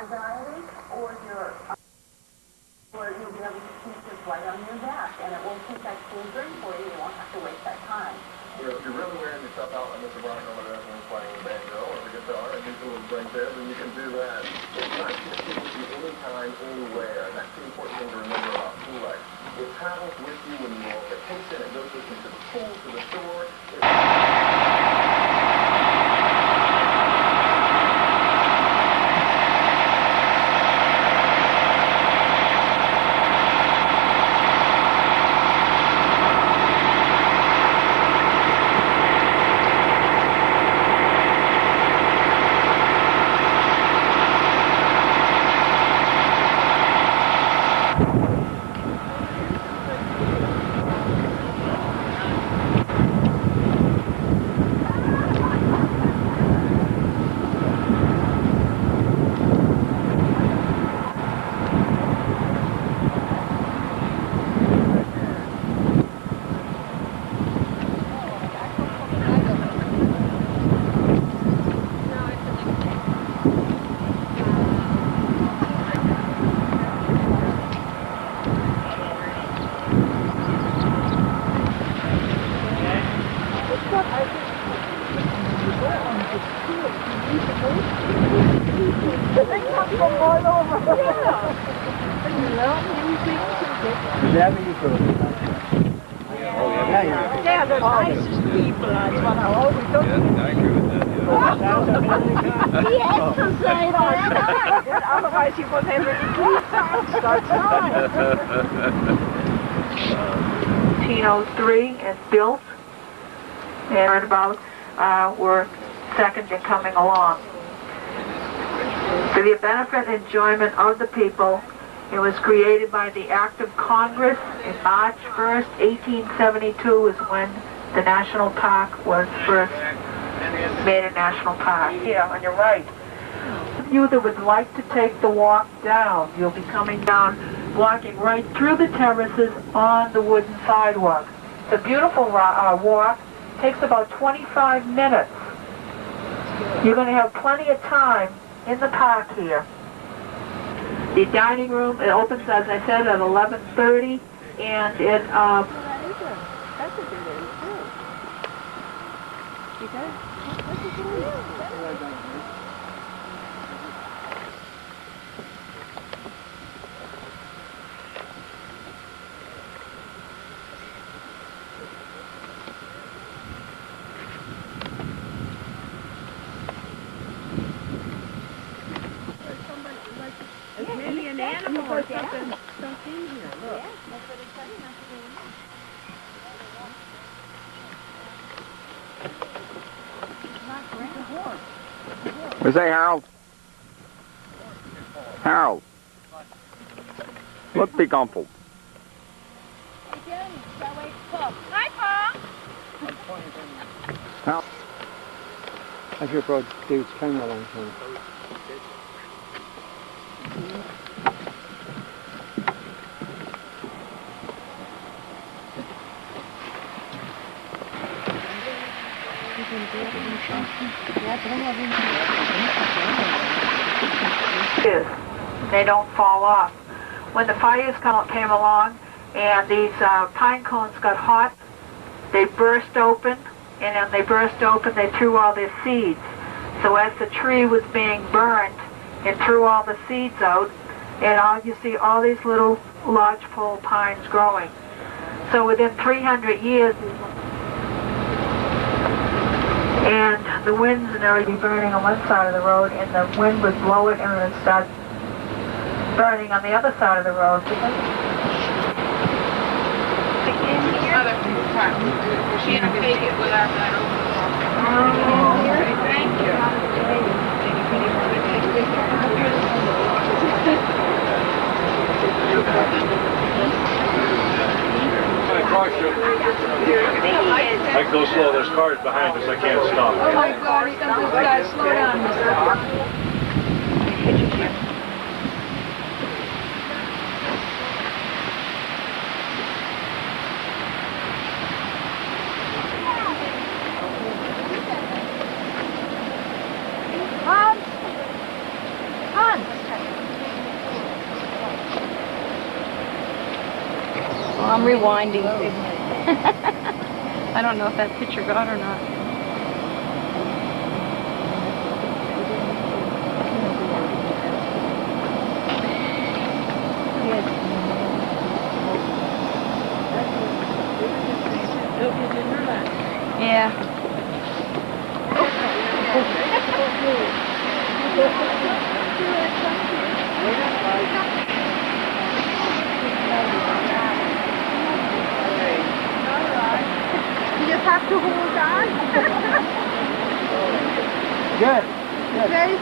anxiety, or you'll be able to keep this right on your desk, and it won't keep that cool drink for you. You won't have to waste that time. If you're really wearing yourself out like Mr. Brian over there when he's playing the banjo or the guitar and these little drinks there, then you can do that. It's not just with you anytime, anywhere. And that's the important thing to remember about Kool-Aid. It travels with you when you walk. It takes it, it goes with you to the pool, to the store. Yeah, the nicest people. That's what I always do. Yeah, I agree with that, He exercises. Otherwise, he won't have any start time. 1903 and built, and heard about were second in coming along. For the benefit and enjoyment of the people, it was created by the Act of Congress in March 1st, 1872 is when the national park was first made a national park. Here, on your right. If you that would like to take the walk down, you'll be coming down, walking right through the terraces on the wooden sidewalk. It's a beautiful walk. Takes about 25 minutes. You're going to have plenty of time in the park here. The dining room, it opens, as I said, at 11:30, and it, That's a good idea, too. Because, that's a good idea. Maybe an animal or something stuck in here. Look. What's that, Harold? Harold. Look, big uncle. Hi, Harold. I should have brought David's camera along for him. They don't fall off. When the fires came along and these pine cones got hot, they burst open, and as they burst open, they threw all their seeds. So as the tree was being burned, it threw all the seeds out, and you see all these little lodgepole pines growing. So within 300 years, and the winds and everything burning on one side of the road, and the wind would blow it and it would start burning on the other side of the road. She didn't make it without that Thank I can go slow. There's cars behind us. I can't stop. Oh my God, this guy, slow down, Mr. Hans! I'm rewinding. I don't know if that picture got or not. Yeah. You just have to hold on. Good. Very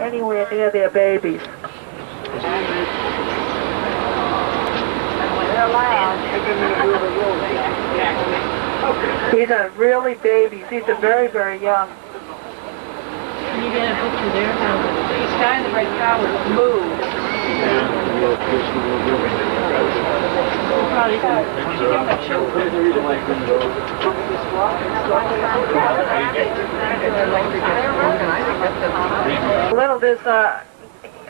Anywhere near their babies. These are really babies. These are very, very young. Can you get a picture there? He's kind of right now with move. Little, there's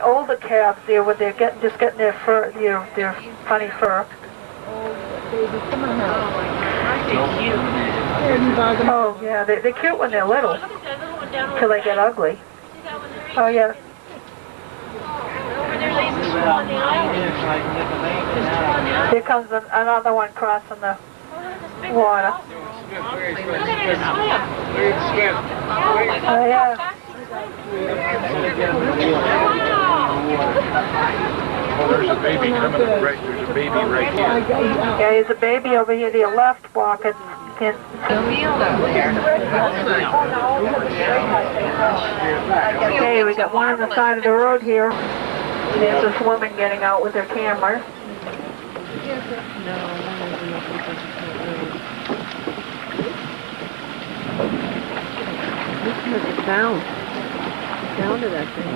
older calves there where they're just getting their fur, their funny fur. Oh yeah, they're cute when they're little, till they get ugly. Oh yeah. Here comes another one crossing the water. Oh yeah. Oh, there's a baby coming up right. There's a baby right here. Yeah, there's a baby over here to your left walking. Okay, we got one on the side of the road here. There's this woman getting out with her camera. Listen to the sound. The sound of that thing. I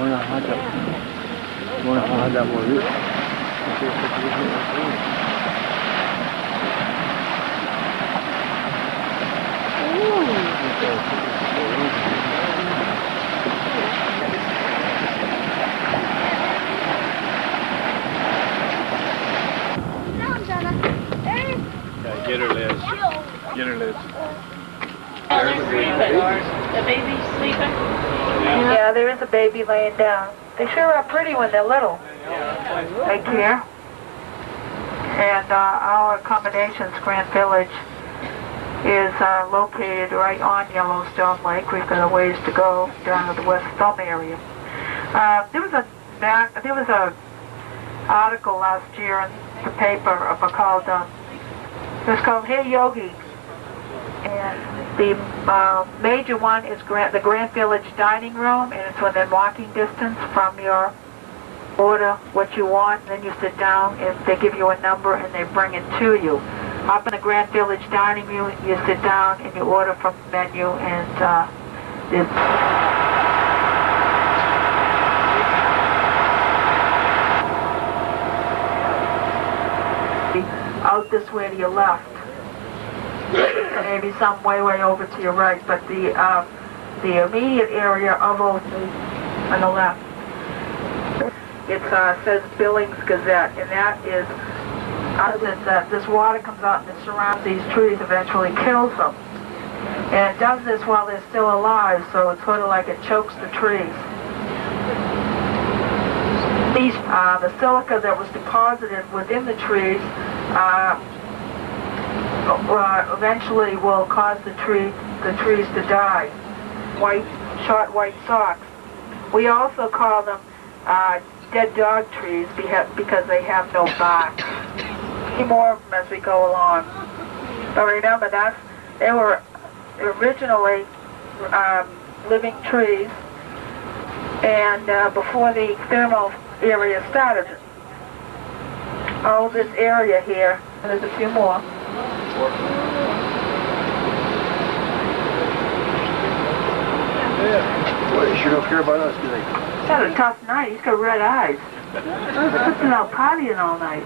wonder how that was. Get her, Liz. Get her, Liz. The baby's sleeping? Yeah, there is a baby laying down. They sure are pretty when they're little. They care. And our accommodations, Grand Village, is located right on Yellowstone Lake. We've got a ways to go down to the West Thumb area. There was a article last year in the paper called it was called Hey Yogi, and the major one is the Grand Village dining room, and it's within walking distance from your order what you want, and then you sit down and they give you a number and they bring it to you. Up in the Grand Village dining room, you sit down and you order from the menu, and there's out this way to your left, maybe some way over to your right, but the immediate area of on the left, it says Billings Gazette, and that is that this water comes out and it surrounds these trees, eventually kills them, and it does this while they're still alive, so it's sort of like it chokes the trees. The silica that was deposited within the trees eventually will cause the trees to die. Short white socks. We also call them dead dog trees because they have no bark. See more of them as we go along. But remember, they were originally living trees, and before the thermal area started. all this area here. There's a few more. Boy, they sure don't care about us, do they? He's had a tough night. He's got red eyes. He's been out partying all night.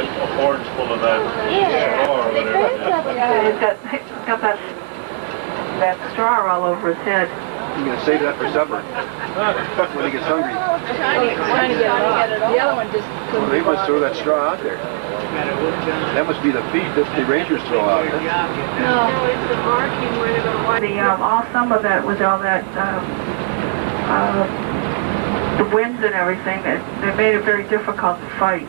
A horn's full of that straw or whatever. Yeah, he's got that straw all over his head. You're going to save that for supper when he gets hungry. Trying to get it off. The other one just Well, they must throw that straw out there. That must be the feed that the rangers throw out. No, it's the marking where they're going to watch. All some of that with all that, the winds and everything, they made it very difficult to fight.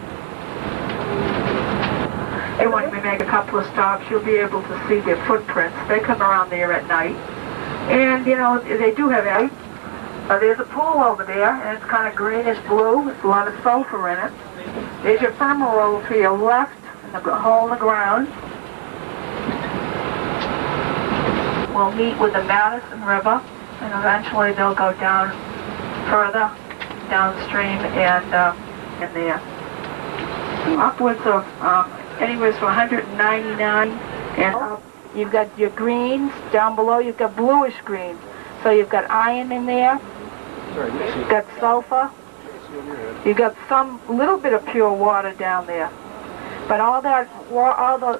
And when we make a couple of stops, you'll be able to see their footprints. They come around there at night. And, you know, they do have ice. There's a pool over there, and it's kind of greenish blue. There's a lot of sulfur in it. There's your fumarole to your left, in the hole in the ground. We'll meet with the Madison River, and eventually they'll go down further downstream and in there. Upwards of anywhere from 199 and up. You've got your greens down below. You've got bluish greens. So you've got iron in there. You've got sulfur. You've got some little bit of pure water down there. But all the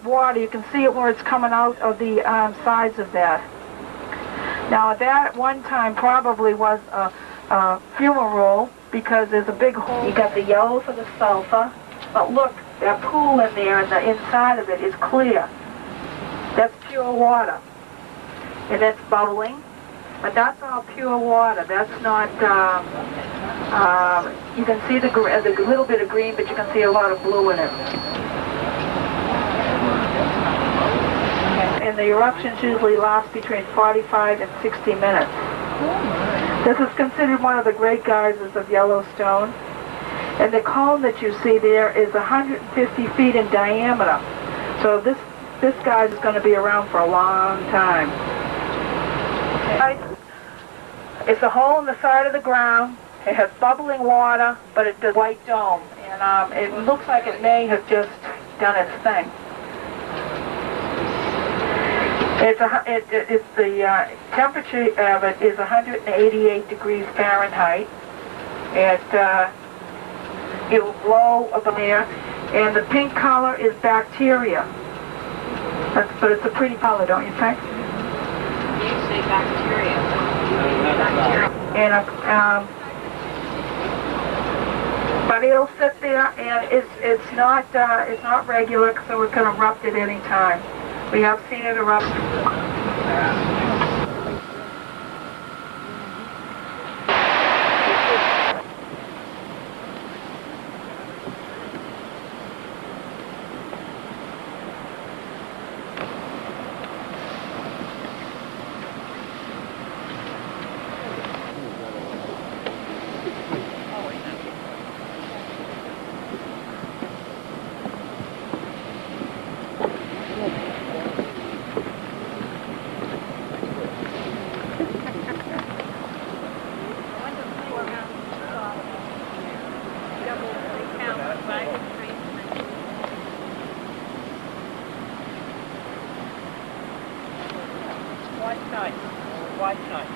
water, you can see it where it's coming out of the sides of that. Now that at one time probably was a fumarole because there's a big hole. You got the yellow for the sulfur. But look, that pool in there and the inside of it is clear. That's pure water. And it's bubbling. But that's all pure water. That's not, you can see the little bit of green, but you can see a lot of blue in it. And the eruptions usually last between 45 and 60 minutes. This is considered one of the great geysers of Yellowstone. And the cone that you see there is 150 feet in diameter. So this geyser is going to be around for a long time. It's a hole in the side of the ground. It has bubbling water, but it's a white dome. And it looks like it may have just done its thing. The temperature of it is 188 degrees Fahrenheit. It will blow up in there, and the pink color is bacteria. But it's a pretty color, don't you think? You say bacteria. And but it'll sit there, and it's not regular, so it can erupt at any time. We have seen it erupt. White night.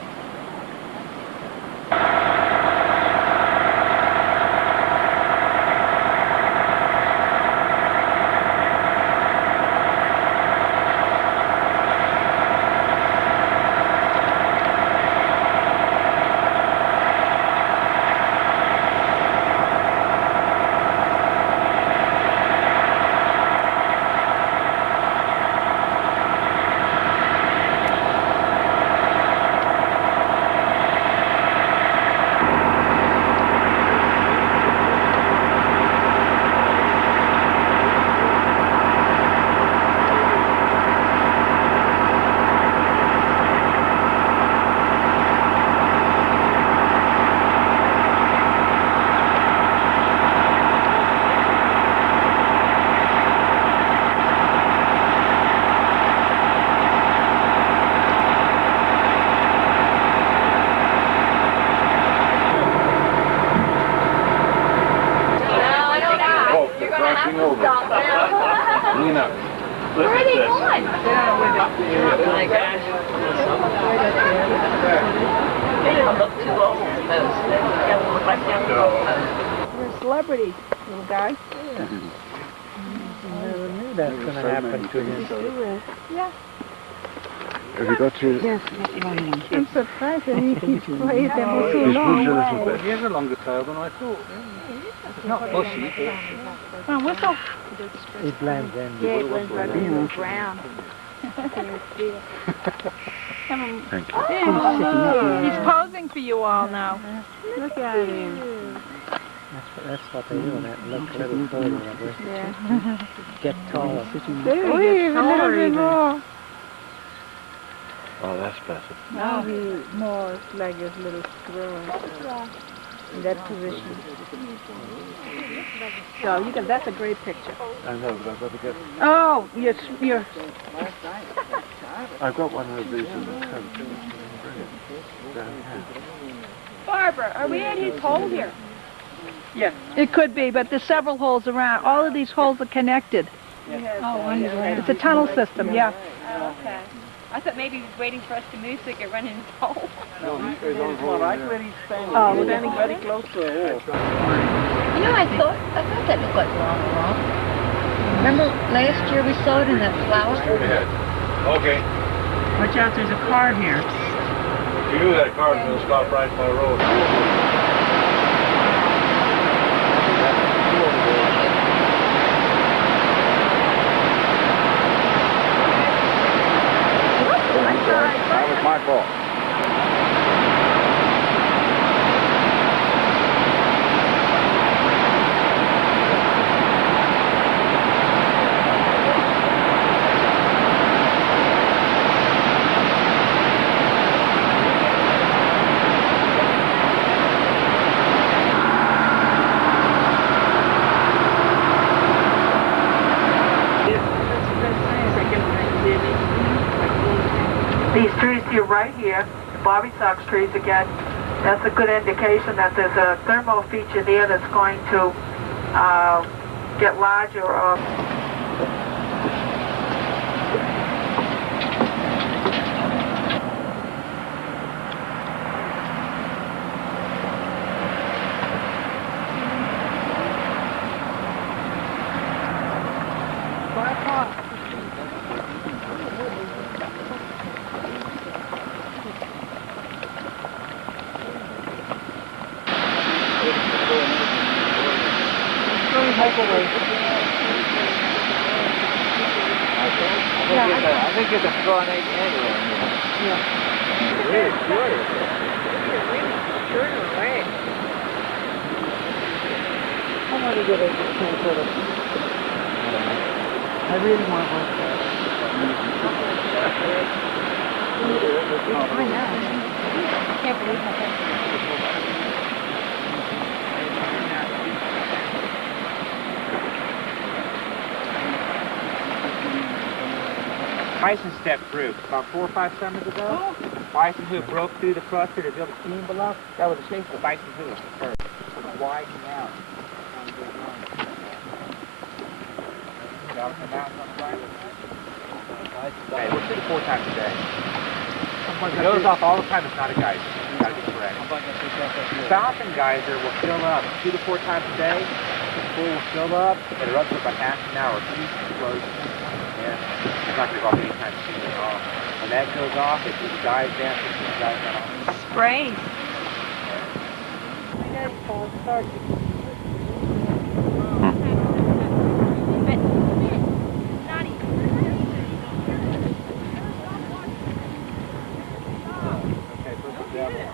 clean up. Where are they going? Oh my gosh. They don't look too old, those. They don't look like young folks. You're a celebrity, little guy. Never knew that's going to happen to him. Yeah. Have you got to... Yes. I'm surprised that he played them for so Just long. push a little bit. He has a longer tail than I thought. It's not bushy. Oh, whistle. He blends in. Yeah, it blends right into the ground. Thank you. He's posing for you all now. Look at him. That's what they do, that look a little further away. Yeah. Get taller. There he gets taller even. More. Oh, that's better. Now he's more like a little squirrel in that position. So you can. That's a great picture. I know, but I've got to get... Oh, you're. I've got one of these in the coat. Barbara, are we at his hole here? Yes. It could be, but there's several holes around. All of these holes are connected. Oh, wonderful. It's a tunnel system, yeah. Oh, okay. I thought maybe he was waiting for us to move so he could run in his hole. No, he stays on hold. Oh, we're standing very close to it. You know, I thought that looked like long. Remember last year we saw it in that flower? Okay. Watch out, there's a car here. You knew that car was going to stop right by the road. That was my fault. These trees to your right here, the bobby sox trees again, that's a good indication that there's a thermal feature there that's going to get larger or... I think it's a straw egg anyway. Really curious. I want to get a sort of... I really want one. I know. I can't believe how Bison stepped through about 4 or 5 summers ago. Bison hoof broke through the cluster to build a seam below. That was the shape of the bison hoof first. It was widening out. Okay, we'll shoot it 4 times a day. It goes off all the time. It's not a geyser. You gotta get correct. Falcon geyser will fill up 2 to 4 times a day. The pool will fill up. It erupts for about half an hour. Huge explosion. Yeah. It's not going to go off anytime soon at all. When that goes off, it just dies down, dies down. Sprays. Okay, put the devil on.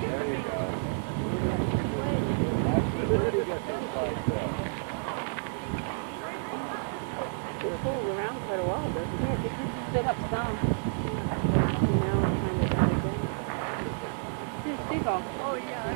There you go. It pulls around quite a while, doesn't it? Yeah, it spit up some. Now it's kind of died down. Here's Seagull. Oh, yeah.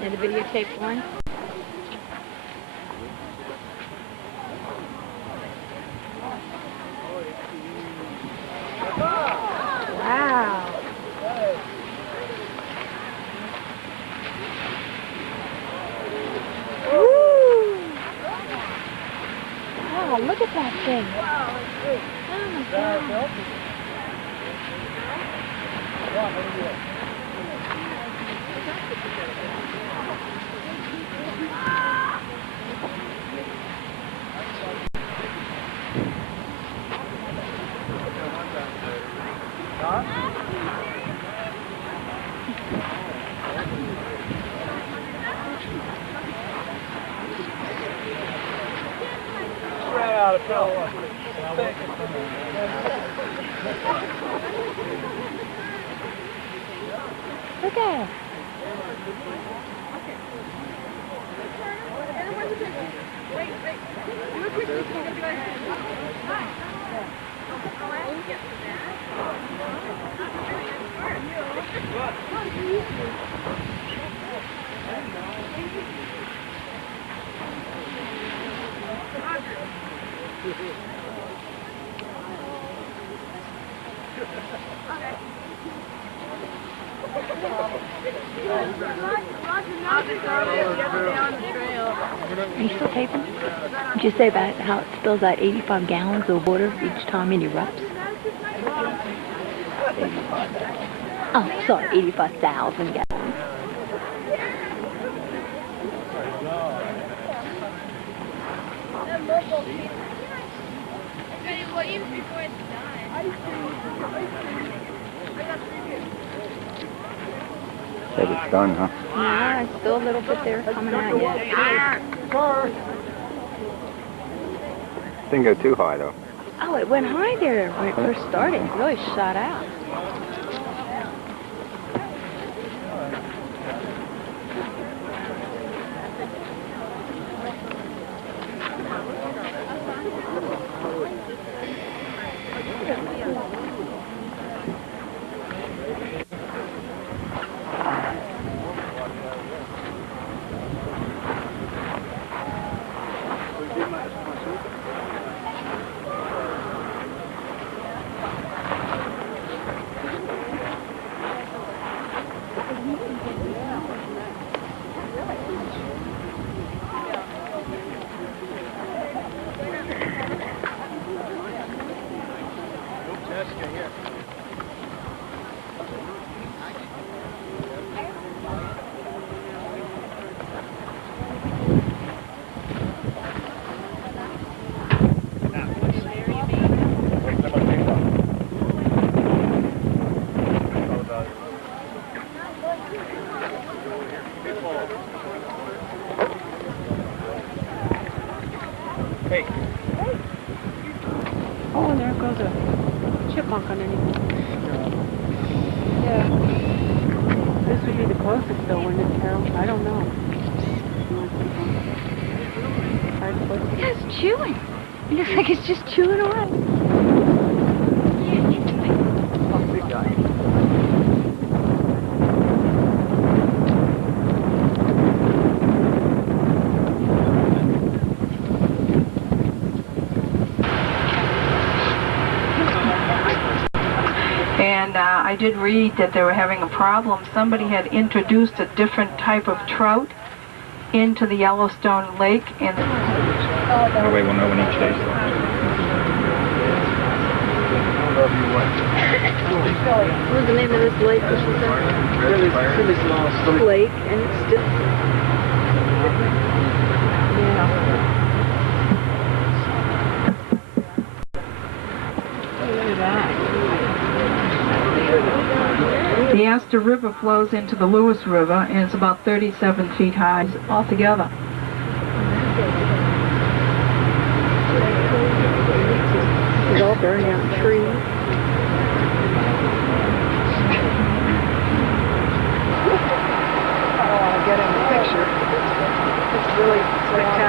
And the videotape one? Wow. Woo! Wow, look at that thing. Oh my God. Look at it. Are you still taping? Did you say about how it spills out 85 gallons of water each time it erupts? 85,000. Oh, sorry, 85,000 gallons. Said it's done, huh? Yeah, it's still a little bit there coming out yet. Didn't go too high, though. Oh, it went high there when it first started. It really shot out. Oh, and there goes a chipmunk underneath. Yeah. This would be the closest though, wouldn't it, Carol? I don't know. Yeah, it's chewing. It looks like it's just chewing away. Big guy. And I did read that they were having a problem. Somebody had introduced a different type of trout into the Yellowstone Lake. And No way we'll know when each day's What was the name of this lake? Lake, and it's still... Yeah. the Astor River flows into the Lewis River, and it's about 37 feet high altogether. It's all burning out trees. I don't want to get in the picture. It's really spectacular.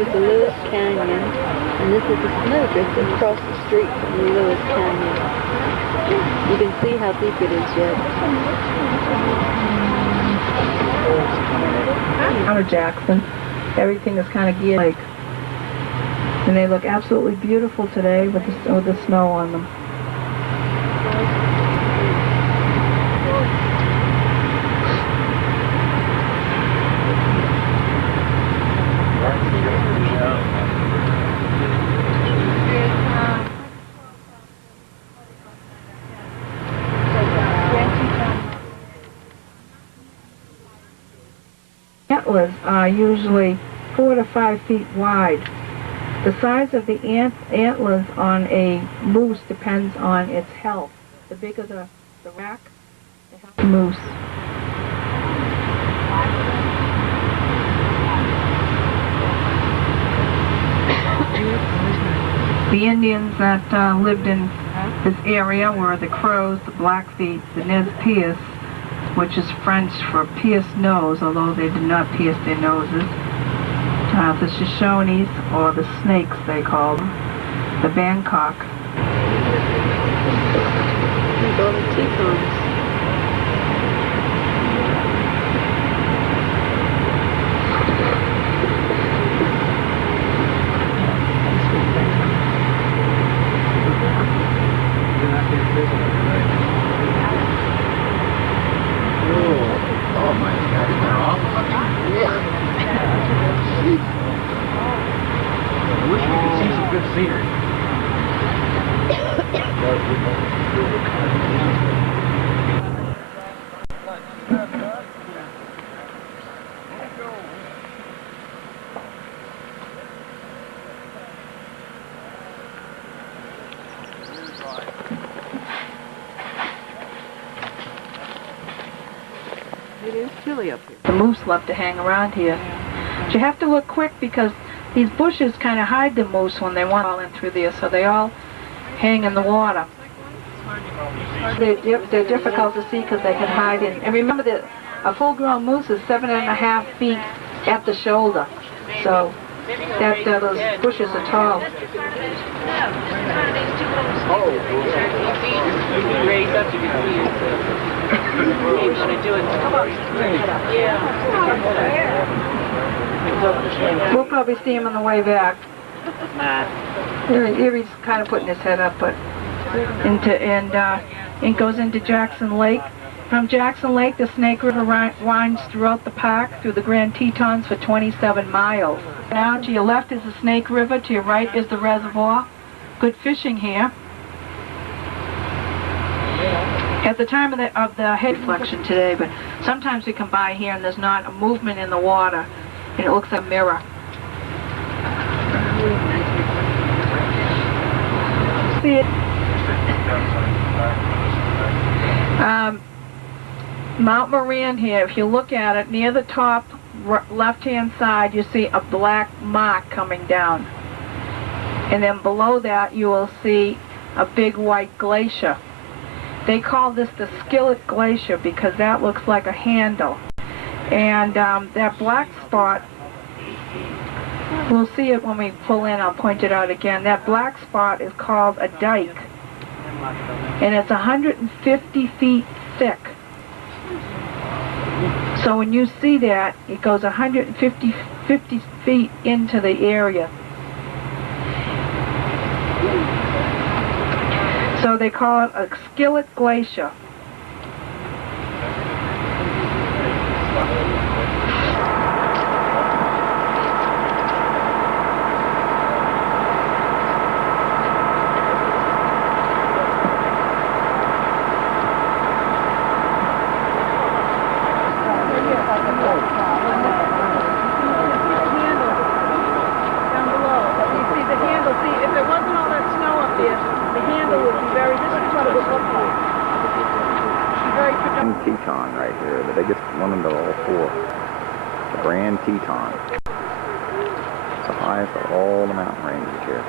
is the Lewis Canyon, and this is the snowdrift across the street from the Lewis Canyon. You can see how deep it is yet. Out of Jackson, everything is kind of geared like, and they look absolutely beautiful today with the snow on them. Antlers are usually 4 to 5 feet wide. The size of the antlers on a moose depends on its health. The bigger the rack, the healthier the moose. The Indians that lived in this area were the Crows, the Blackfeet, the Nez Perce, which is French for pierced nose, although they did not pierce their noses. The Shoshones, or the Snakes they call them, the Bangkok. Look at all the Tetons. Oh my God, they're awful looking. Yeah. I wish we could see some good scenery. It is chilly up here. The moose love to hang around here. But you have to look quick because these bushes kind of hide the moose when they want to fall in through there, so they all hang in the water. They're difficult to see because they can hide in. And remember that a full-grown moose is 7.5 feet at the shoulder, so that those bushes are tall. Raise up, you can see it. You want to do it? Come on. Yeah. We'll probably see him on the way back. Nah. Here he's kind of putting his head up, but it goes into Jackson Lake. From Jackson Lake, the Snake River winds throughout the park through the Grand Tetons for 27 miles. Now to your left is the Snake River, to your right is the reservoir. Good fishing here. At the time of the head flexion today, but sometimes we come by here and there's not a movement in the water, and it looks like a mirror. See it? Mount Moran here, if you look at it, near the top left-hand side, you see a black mark coming down. And then below that, you will see a big white glacier. They call this the Skillet Glacier because that looks like a handle. And that black spot, we'll see it when we pull in, I'll point it out again. That black spot is called a dike. And it's 150 feet thick. So when you see that, it goes 150 feet into the area. So they call it a Skillet Glacier. Teton right here, the biggest one of all four. The Grand Teton. It's the highest of all the mountain ranges here.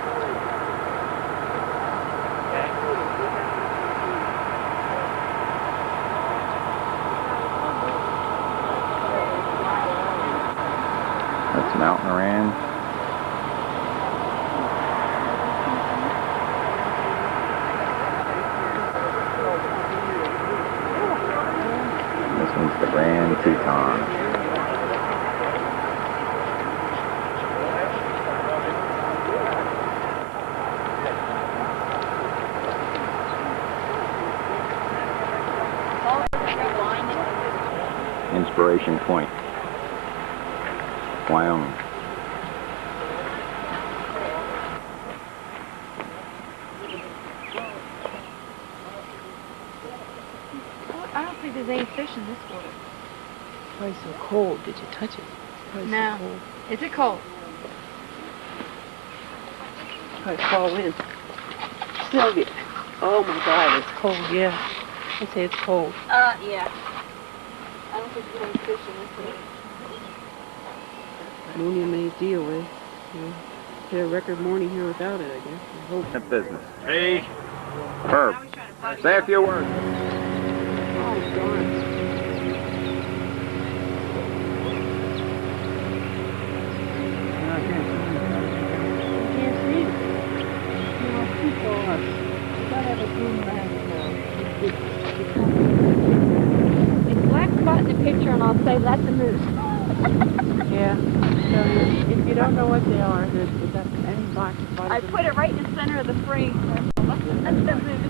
That's Mount Moran. Grand Teton. Inspiration Point, Wyoming. I don't think there's any fish in this water. It's probably so cold. Did you touch it? It's probably No. so cold. Is it cold? Probably fall in. Sylvia. Oh my God, it's cold, yeah. I say it's cold. Yeah. I don't think there's any fish in this water. Ammonia made deal with. Hit a record morning here without it, I guess. I hope. That business. Hey. Herb, say a few words. Oh, darn. It's black spot in the picture, and I'll say, let the moose. Yeah. So if you don't know what they are, there's any black spot. I put it right in the center of the frame. That's the moose.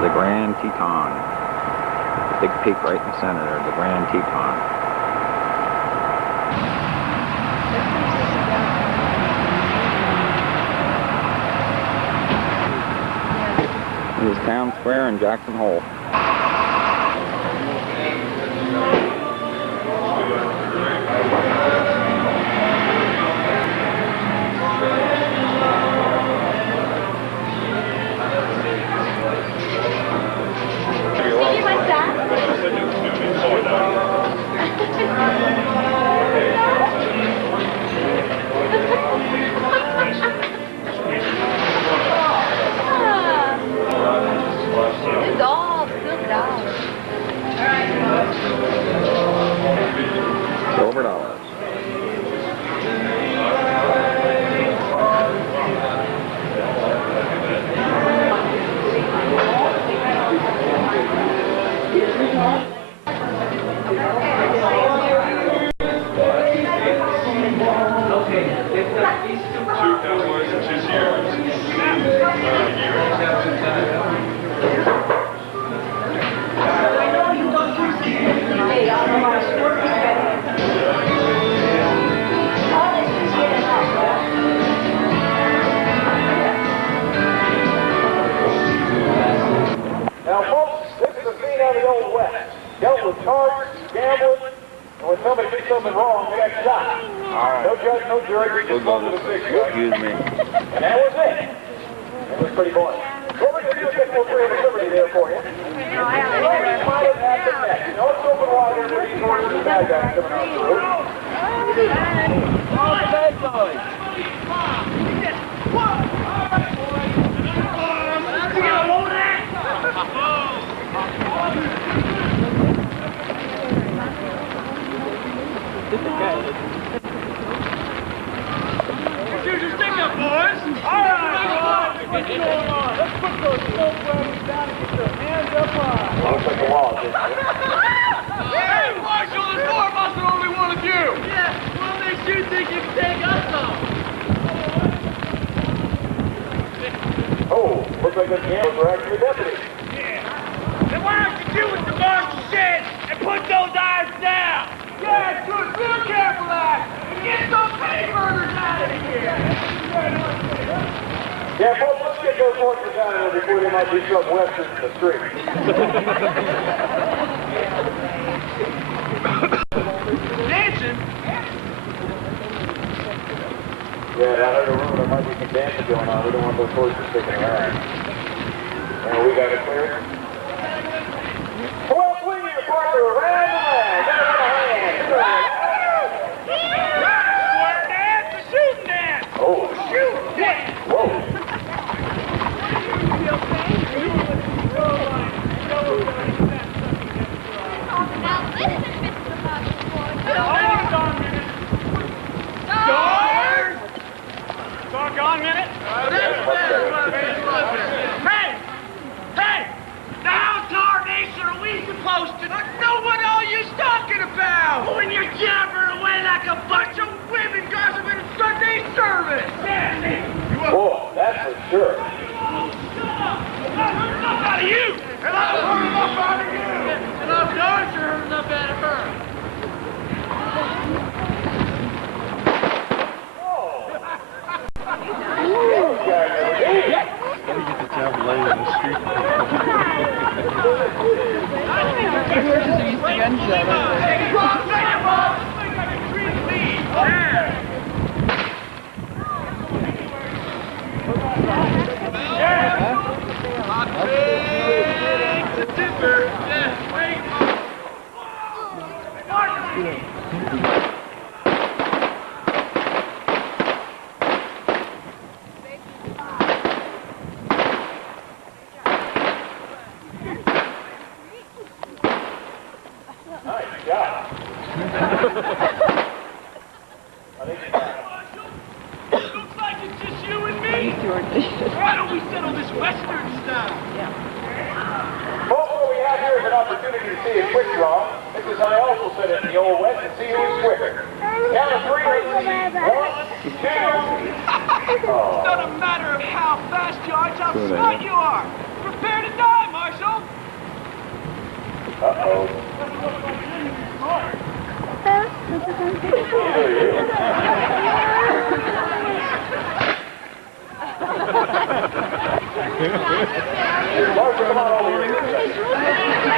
The Grand Teton. Big peak right in the center there, the Grand Teton. This is Town Square in Jackson Hole. It's all silver dollars. Silver dollars. Now, folks, this is a scene out of the Old West. Dealt with cards, gambling, and when somebody did something wrong, they got shot. All right. No judge, no jury, we just go to the big guy. Excuse me. And that was it. It was pretty boring. What we're going to do is get more freedom and liberty there for you. You know it's open water, there's these horses and bad guys coming out through. All the bad guys. Here's your stick up, boys. All right, what's going on? Let's put those smoke wagons down and get your hands up high. Looks like a wall, just Hey, Marshal, there's four of us and only one of you. Yeah, what makes you think you can take us on? Oh, looks like this gambler were actually deputies. Yeah. Then why don't you do what the marshal said and put those eyes down? Yeah, do it real careful, lad. And get those penny burgers out of here. Yeah, folks, let's get those torch is down there before there might be some westerns in the street. Dancing? Yeah, I heard a rumor there might be some dancing going on. We don't want those torches sticking around. And we got it clear? Well, swing your partner around and around. Give it a hand. Square dance, a shooting dance. Oh, Shooting dance. whoa. Doggone minute. Hey! Hey! Now, tarnation, are we supposed to know what all you're talking about? When you're jabbering away like a bunch of women gossiping at Sunday service. Whoa, that's for sure. Enough out of you! And I've heard enough out of you! And I've done sure heard enough out of her. Looks like it's just you and me. Why don't we settle this Western style? Folks, what we have here is an opportunity to see a quick draw. This is how I also said it in the Old West and see who is quicker. Count of three, let's see. 1, 2. It's not a matter of how fast you are, it's how smart you are. Prepare to die, Marshal. Uh-oh. Marshal, come on over here.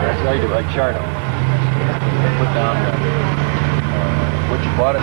That's how you do it, like charto. Put down what you bought it.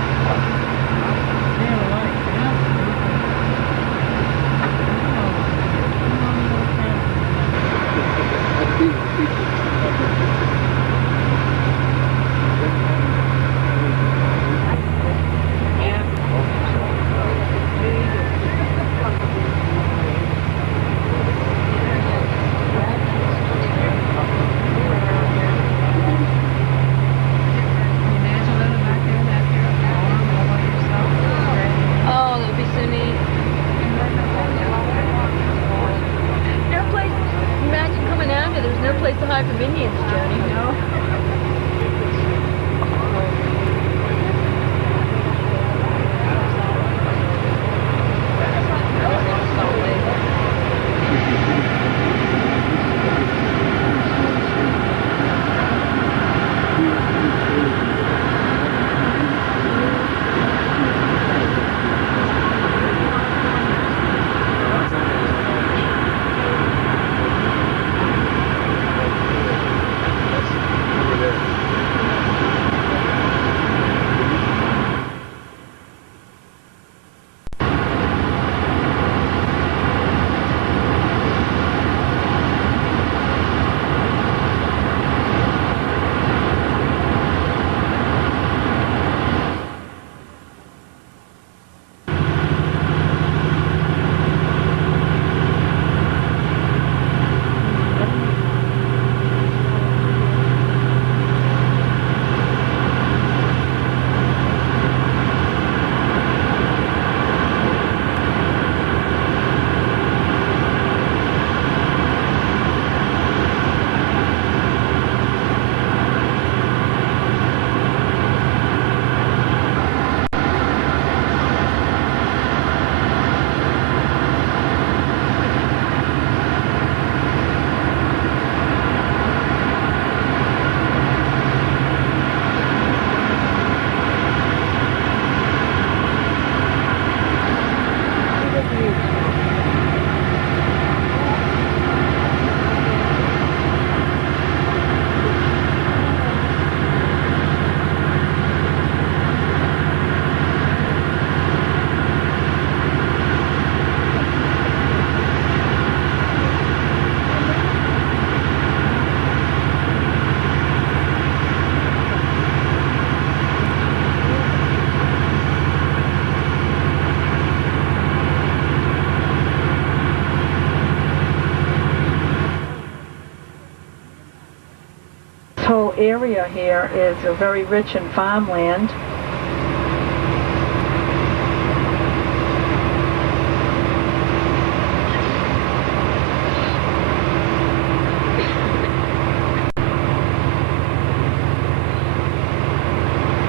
area here is very rich in farmland.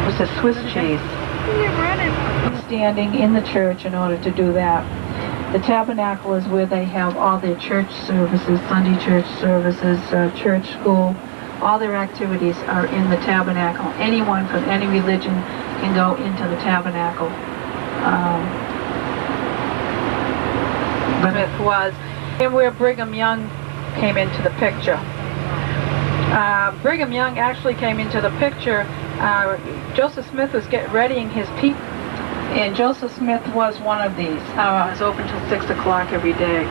It's a Swiss cheese. Standing in the church in order to do that. The tabernacle is where they have all their church services, Sunday church services, church school. All their activities are in the tabernacle. Anyone from any religion can go into the tabernacle. But it was, and where Brigham Young came into the picture. Brigham Young actually came into the picture. Joseph Smith was readying his people. And Joseph Smith was one of these. It's open till 6 o'clock every day.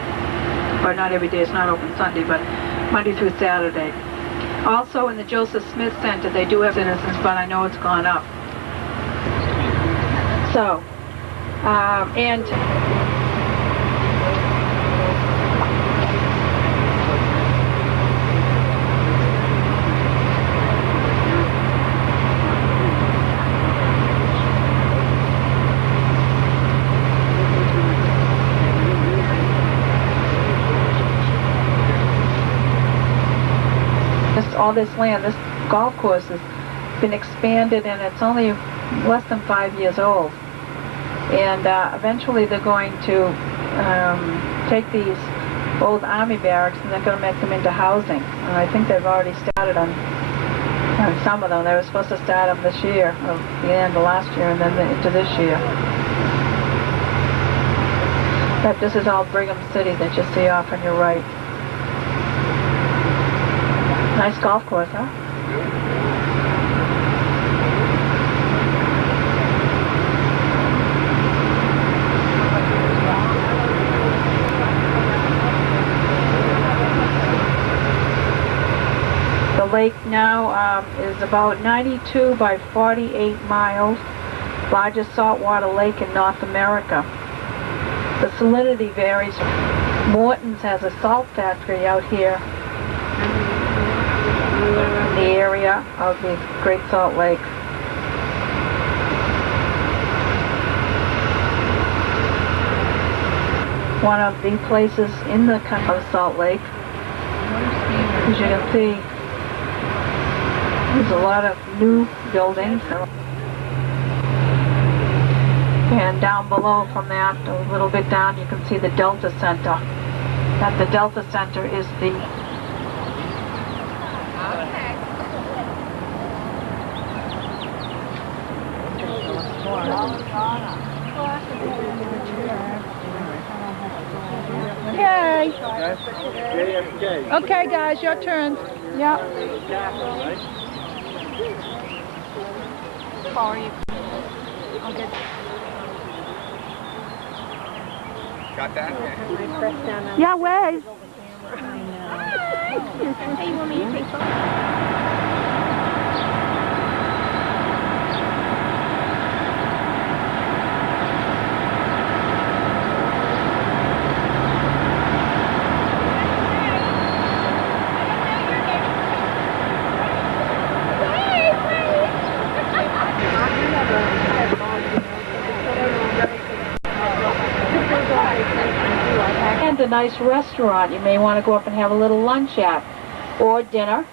Or not every day, it's not open Sunday, but Monday through Saturday. Also in the Joseph Smith Center, they do have citizens, but I know it's gone up. So, and all this land, this golf course has been expanded, and it's only less than 5 years old. And eventually they're going to take these old army barracks and they're going to make them into housing. And I think they've already started on some of them. They were supposed to start them this year, or the end of last year, and then into this year. But this is all Brigham City that you see off on your right. Nice golf course, huh? The lake now is about 92 by 48 miles, largest saltwater lake in North America. The salinity varies. Morton's has a salt factory out here in the area of the Great Salt Lake. One of the places in the country of Salt Lake, as you can see, there's a lot of new buildings. And down below from that, a little bit down, you can see the Delta Center. That the Delta Center is the Okay, guys, your turn. Yeah. How are you? I'll get Got that? Yeah, wave. Hey, you want me to take photos? a nice restaurant you may want to go up and have a little lunch at, or dinner.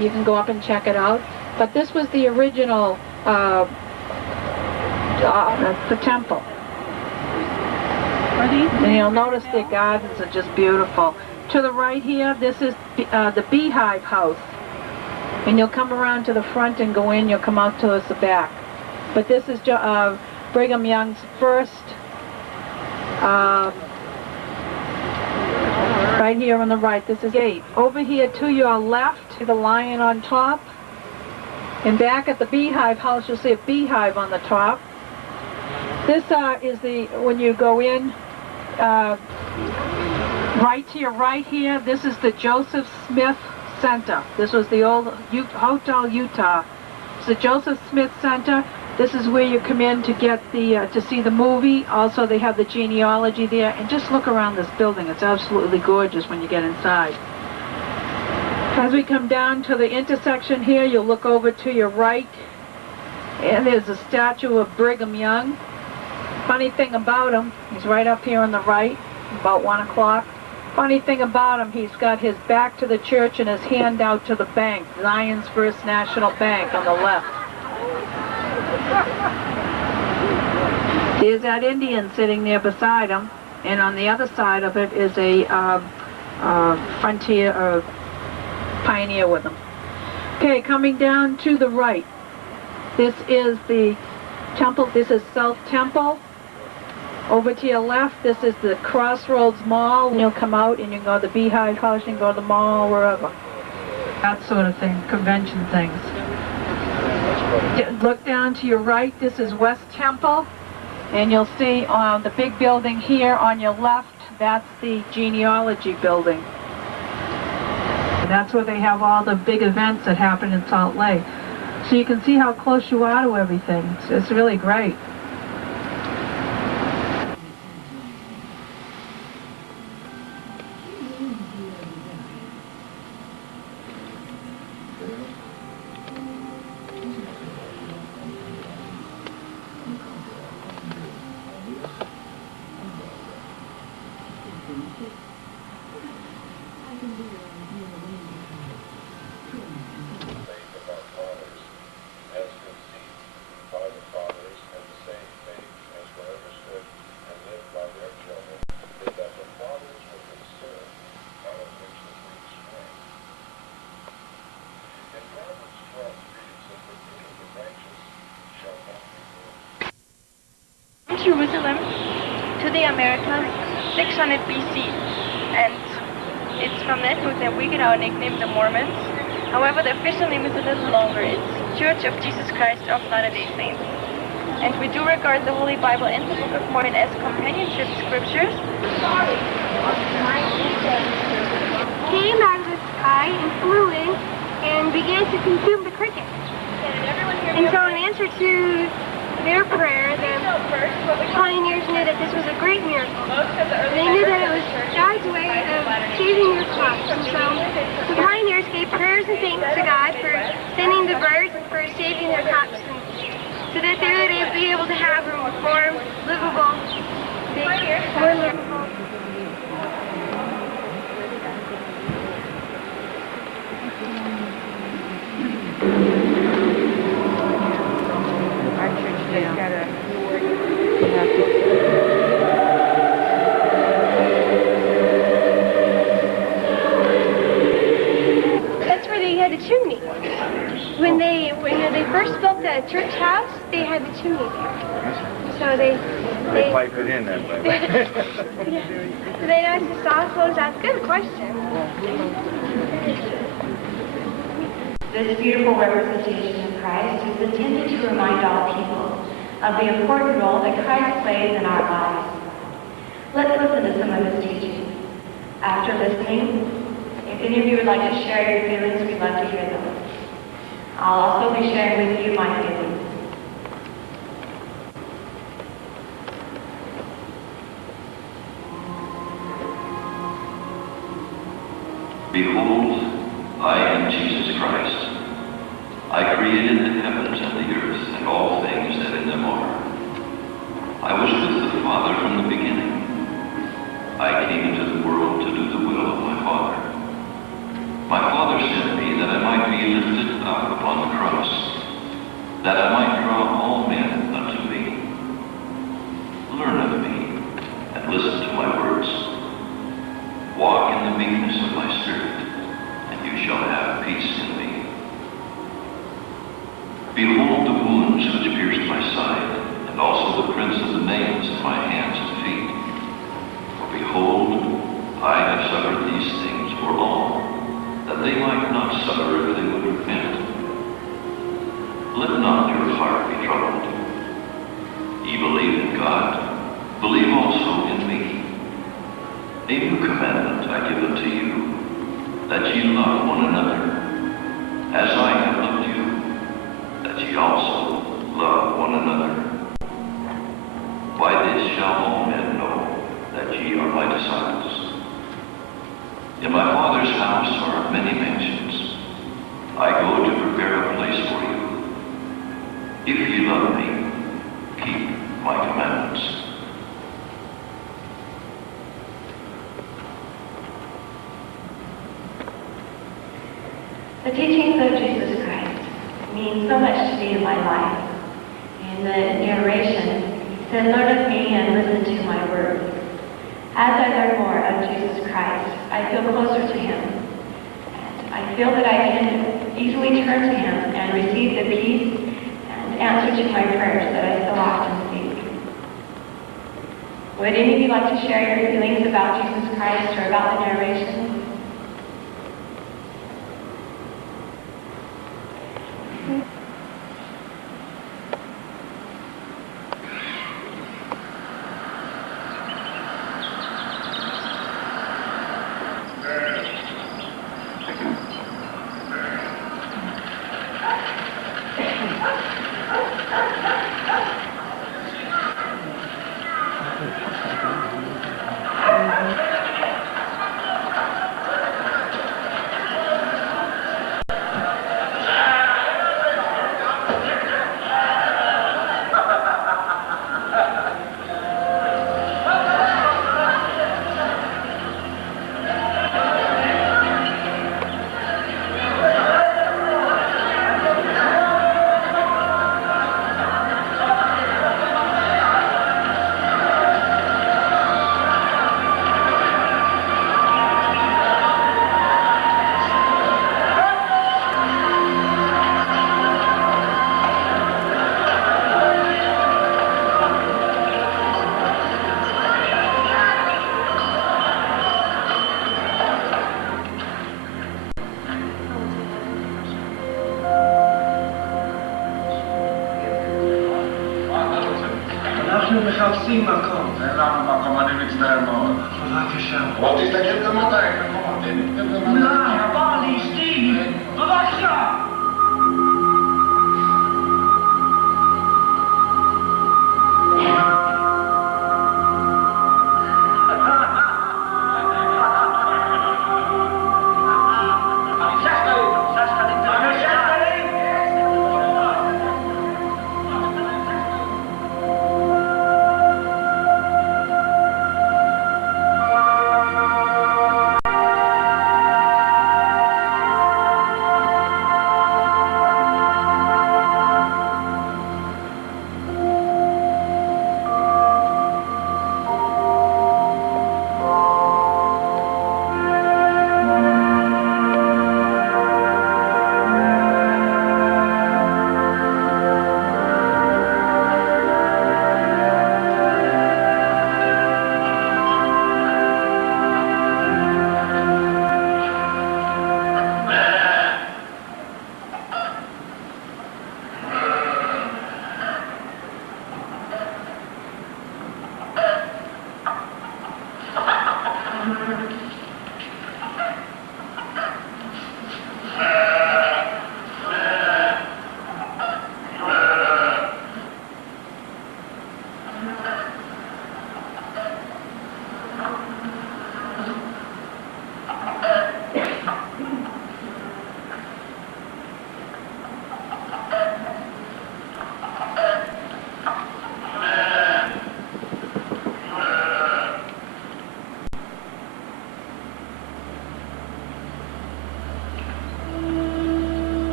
You can go up and check it out. But this was the original, the temple. And you'll notice their gardens are just beautiful. To the right here, this is the Beehive House. And you'll come around to the front and go in, you'll come out towards the back. But this is Brigham Young's first, right here on the right, this is gate. Over here to your left, the lion on top. And back at the Beehive House, you'll see a beehive on the top. This is the, when you go in, right to your right here, this is the Joseph Smith Center. This was the old Hotel Utah. It's the Joseph Smith Center. This is where you come in to get the to see the movie. Also, they have the genealogy there. And just look around this building. It's absolutely gorgeous when you get inside. As we come down to the intersection here, you'll look over to your right, and there's a statue of Brigham Young. Funny thing about him, he's right up here on the right, about 1 o'clock. Funny thing about him, he's got his back to the church and his hand out to the bank, Zion's First National Bank on the left. There's that Indian sitting there beside him, and on the other side of it is a frontier or pioneer with him. Okay, coming down to the right, this is the temple. This is South Temple. Over to your left, this is the Crossroads Mall. You'll come out and you can go to the Beehive House, you can go to the mall, wherever. That sort of thing, convention things. Look down to your right, this is West Temple. And you'll see the big building here on your left, that's the genealogy building. And that's where they have all the big events that happen in Salt Lake. So you can see how close you are to everything. It's really great. Jerusalem to the Americas 600 BC, and it's from that book that we get our nickname, the Mormons. However, the official name is a little longer. It's Church of Jesus Christ of Latter-day Saints. And we do regard the Holy Bible and the Book of Mormon as companionship scriptures. Came out of the sky and flew in and began to consume the crickets. And so in answer to their prayer, the pioneers knew that this was a great miracle. They knew that it was God's way of saving their crops. And so the pioneers gave prayers and thanks to God for sending the birds and for saving their crops, and so that they would be able to have a more livable, more livable. That's where they had the chimney. When they first built the church house, they had the chimney there. So they pipe it in that way. yeah. So they know it's the saw flows out. Good question. This beautiful representation of Christ is intended to remind all people of the important role that Christ plays in our lives. Let's listen to some of his teaching. After listening, if any of you would like to share your feelings, we'd love to hear them. I'll also be sharing with you my feelings. Behold, I am Jesus Christ. I created the heavens and the earth and all things that in them are. I was with the Father from the beginning. I came into the world to do the will of my Father. My Father sent me that I might be lifted up upon the cross, that I might draw all men unto me. Learn of me and listen to my words. Walk in the meekness of my spirit, and you shall have peace in me. Behold the wounds which pierced my side, and also the prints of the nails in my hands and feet. For behold, I have suffered these things for all, that they might not suffer if they would repent. Let not your heart be troubled. Ye believe in God, believe also in me. A new commandment I give unto you, that ye love one another, as I have loved you, that ye also love one another. By this shall all men know that ye are my disciples. In my Father's house are many mansions. my commandments. The teachings of Jesus Christ mean so much to me in my life. In the narration, he said, "Learn of me and listen to my words." As I learn more of Jesus Christ, I feel closer to him. And I feel that I can easily turn to him and receive the peace and answer to my prayers that I so often seek. Would any of you like to share your feelings about Jesus Christ or about the narration? אנחנו מחפשים מקום. אין לנו מקום, אני מצטער מאוד. בבקשה. בוא תסתכל גם אתה, אין מקומות. עבר לי אשתי. בבקשה.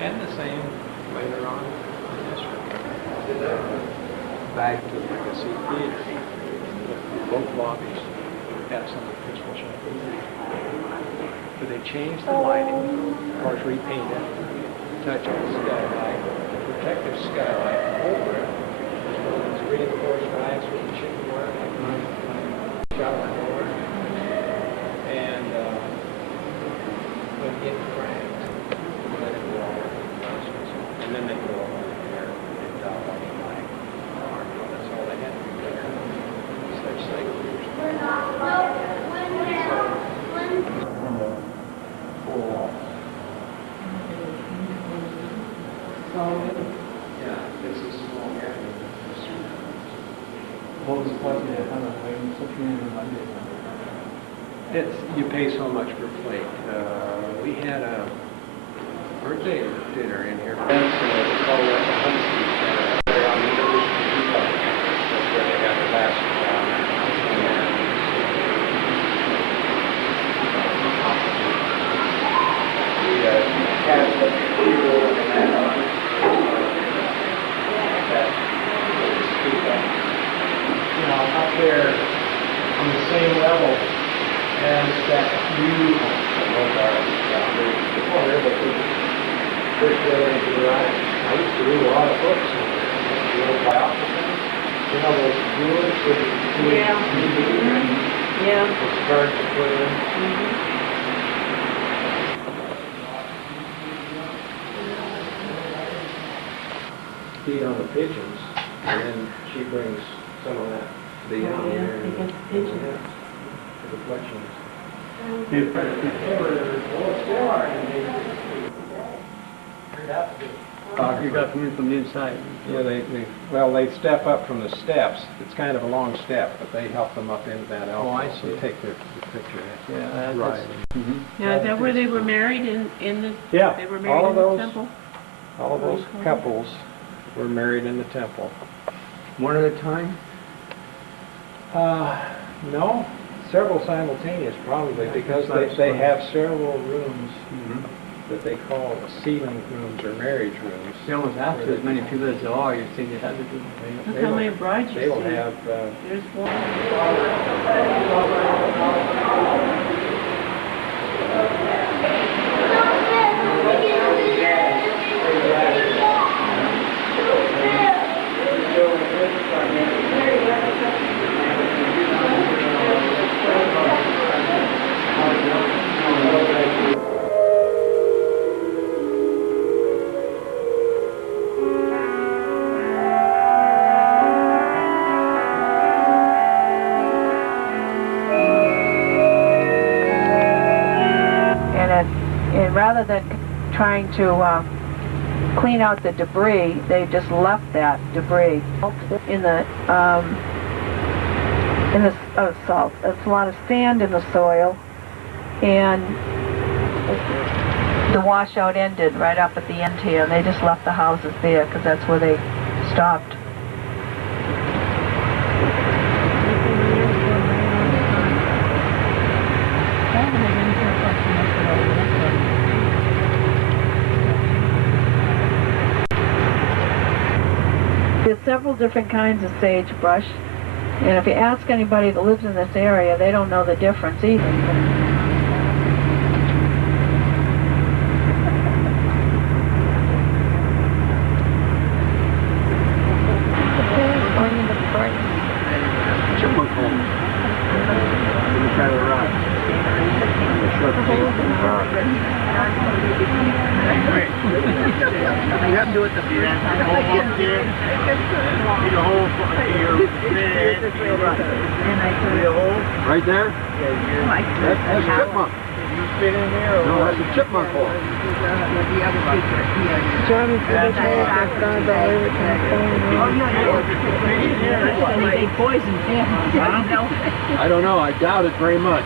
And the same later on in history. Back to Legacy Theater. Both lobbies have some pistol shots. But they changed the lighting, of course repainted, touched the skylight, the protective skylight over it, as well as reinforced eyes with the chicken wire, like my shower door, and when it cranked, let it go over the glasses, and then they go over there and dial on the light. That's all they had to do there. Such things. Yeah, it's a small area. What was the price of that? How much? It's, you pay so much per plate. We had a birthday dinner in here. That's called the Hunt Street. They're on the University of Utah. That's where they got the last had the people and you know, up there on the same level as that new first building to the right. I used to read a lot of books on the old biographies. You know those jewels with the those cards to put in. Feed on the pigeons, and then she brings some of that to the young there. They get the pigeons. The reflections. You got them in from the inside. Yeah, they step up from the steps. It's kind of a long step, but they help them up into that alcove. Oh, I see. So take the picture. Yeah, Right. Now, is that where they were married in the? Yeah, They were married all in of the those, temple. all of those couples were married in the temple. One at a time? No, several simultaneous probably, because they have several rooms that they call ceiling rooms or marriage rooms. They almost have to, as many people as there are, you think they had to do. Look how many brides you see. They will have. There's one. And rather than trying to clean out the debris, they just left that debris in the salt. There's a lot of sand in the soil, and the washout ended right up at the end here. They just left the houses there because that's where they stopped. There's several different kinds of sagebrush, and if you ask anybody that lives in this area, they don't know the difference either. Chipmunk home. In the side of the rock. The short thing from the rock. You have to do it the hole up there. Need a hole for your bed. See a hole? Right there? That's a chipmunk. You fit in there or No, that's a chipmunk hole. Johnny said his hair got gone all over to the phone. They poisoned him. I don't know. I doubt it very much.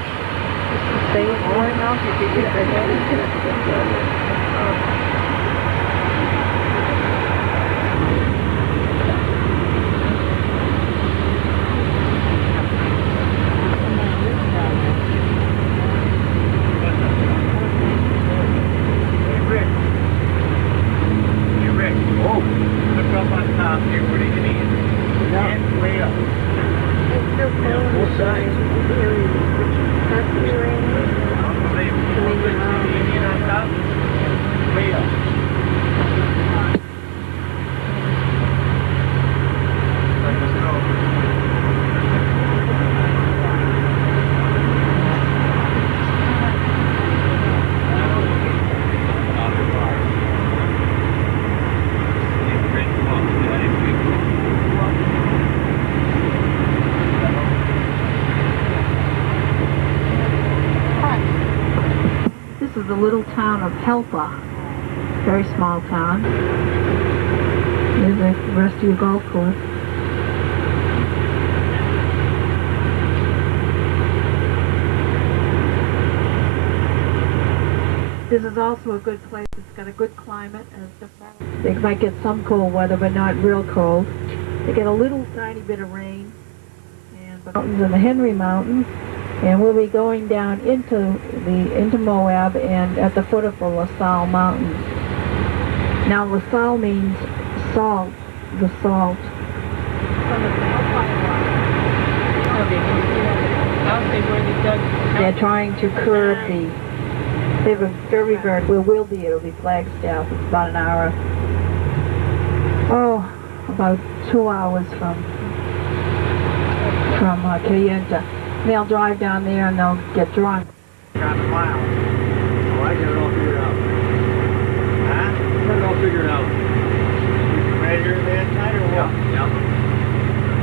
Say it more enough, you could get their head. This is the little town of Helpa, very small town. There's the rest of your golf course. This is also a good place. It's got a good climate. They might get some cold weather, but not real cold. They get a little tiny bit of rain. And the mountains in the Henry Mountains. And we'll be going down into Moab and at the foot of the La Salle Mountains. Now La Salle means salt, the salt. They're trying to curb the, they have a very, we'll be, it'll be Flagstaff. It's about an hour, about 2 hours from Cayenta. They'll drive down there and they'll get drunk. Got a mile. Oh, I got it all figured out. Huh? Got it all figured out. You can measure that night or what? Yep.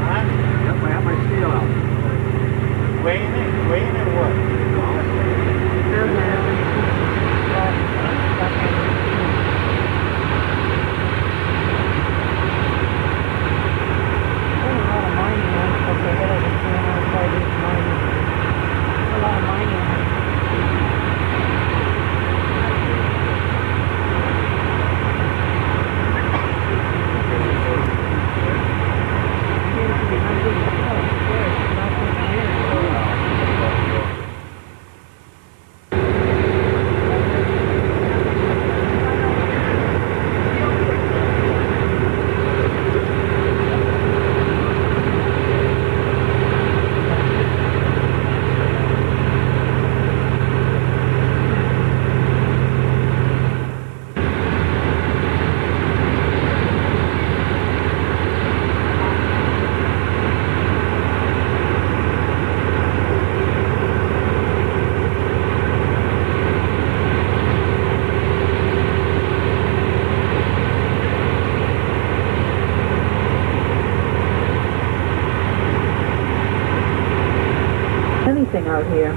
Huh? Yep, I have my scale out. Weighing it or what? Out here.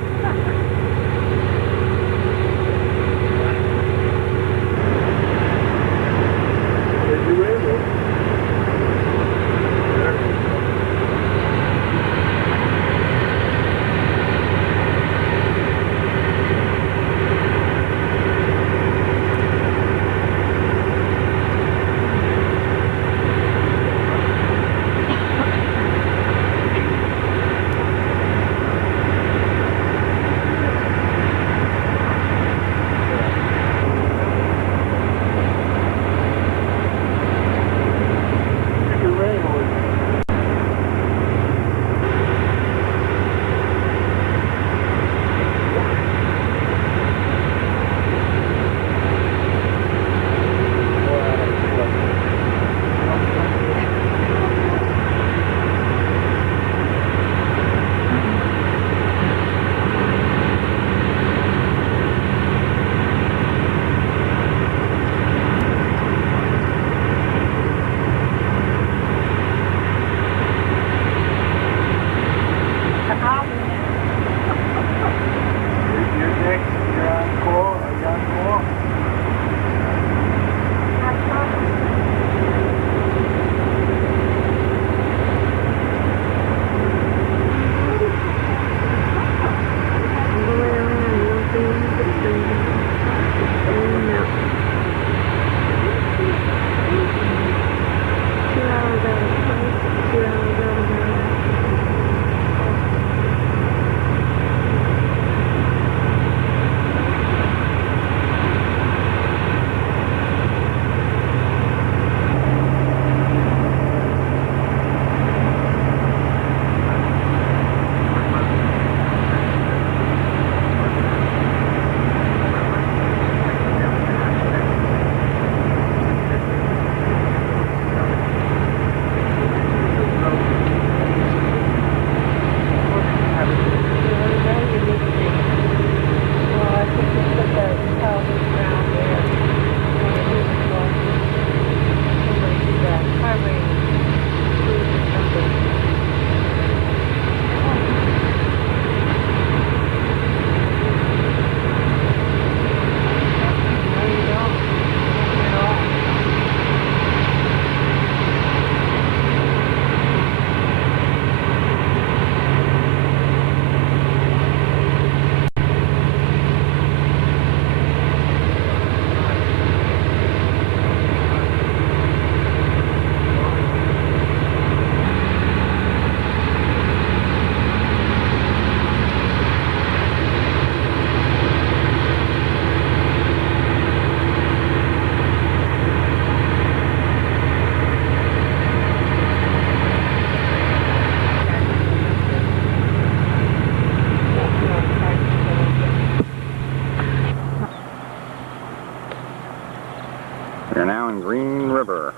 We're now in Green River,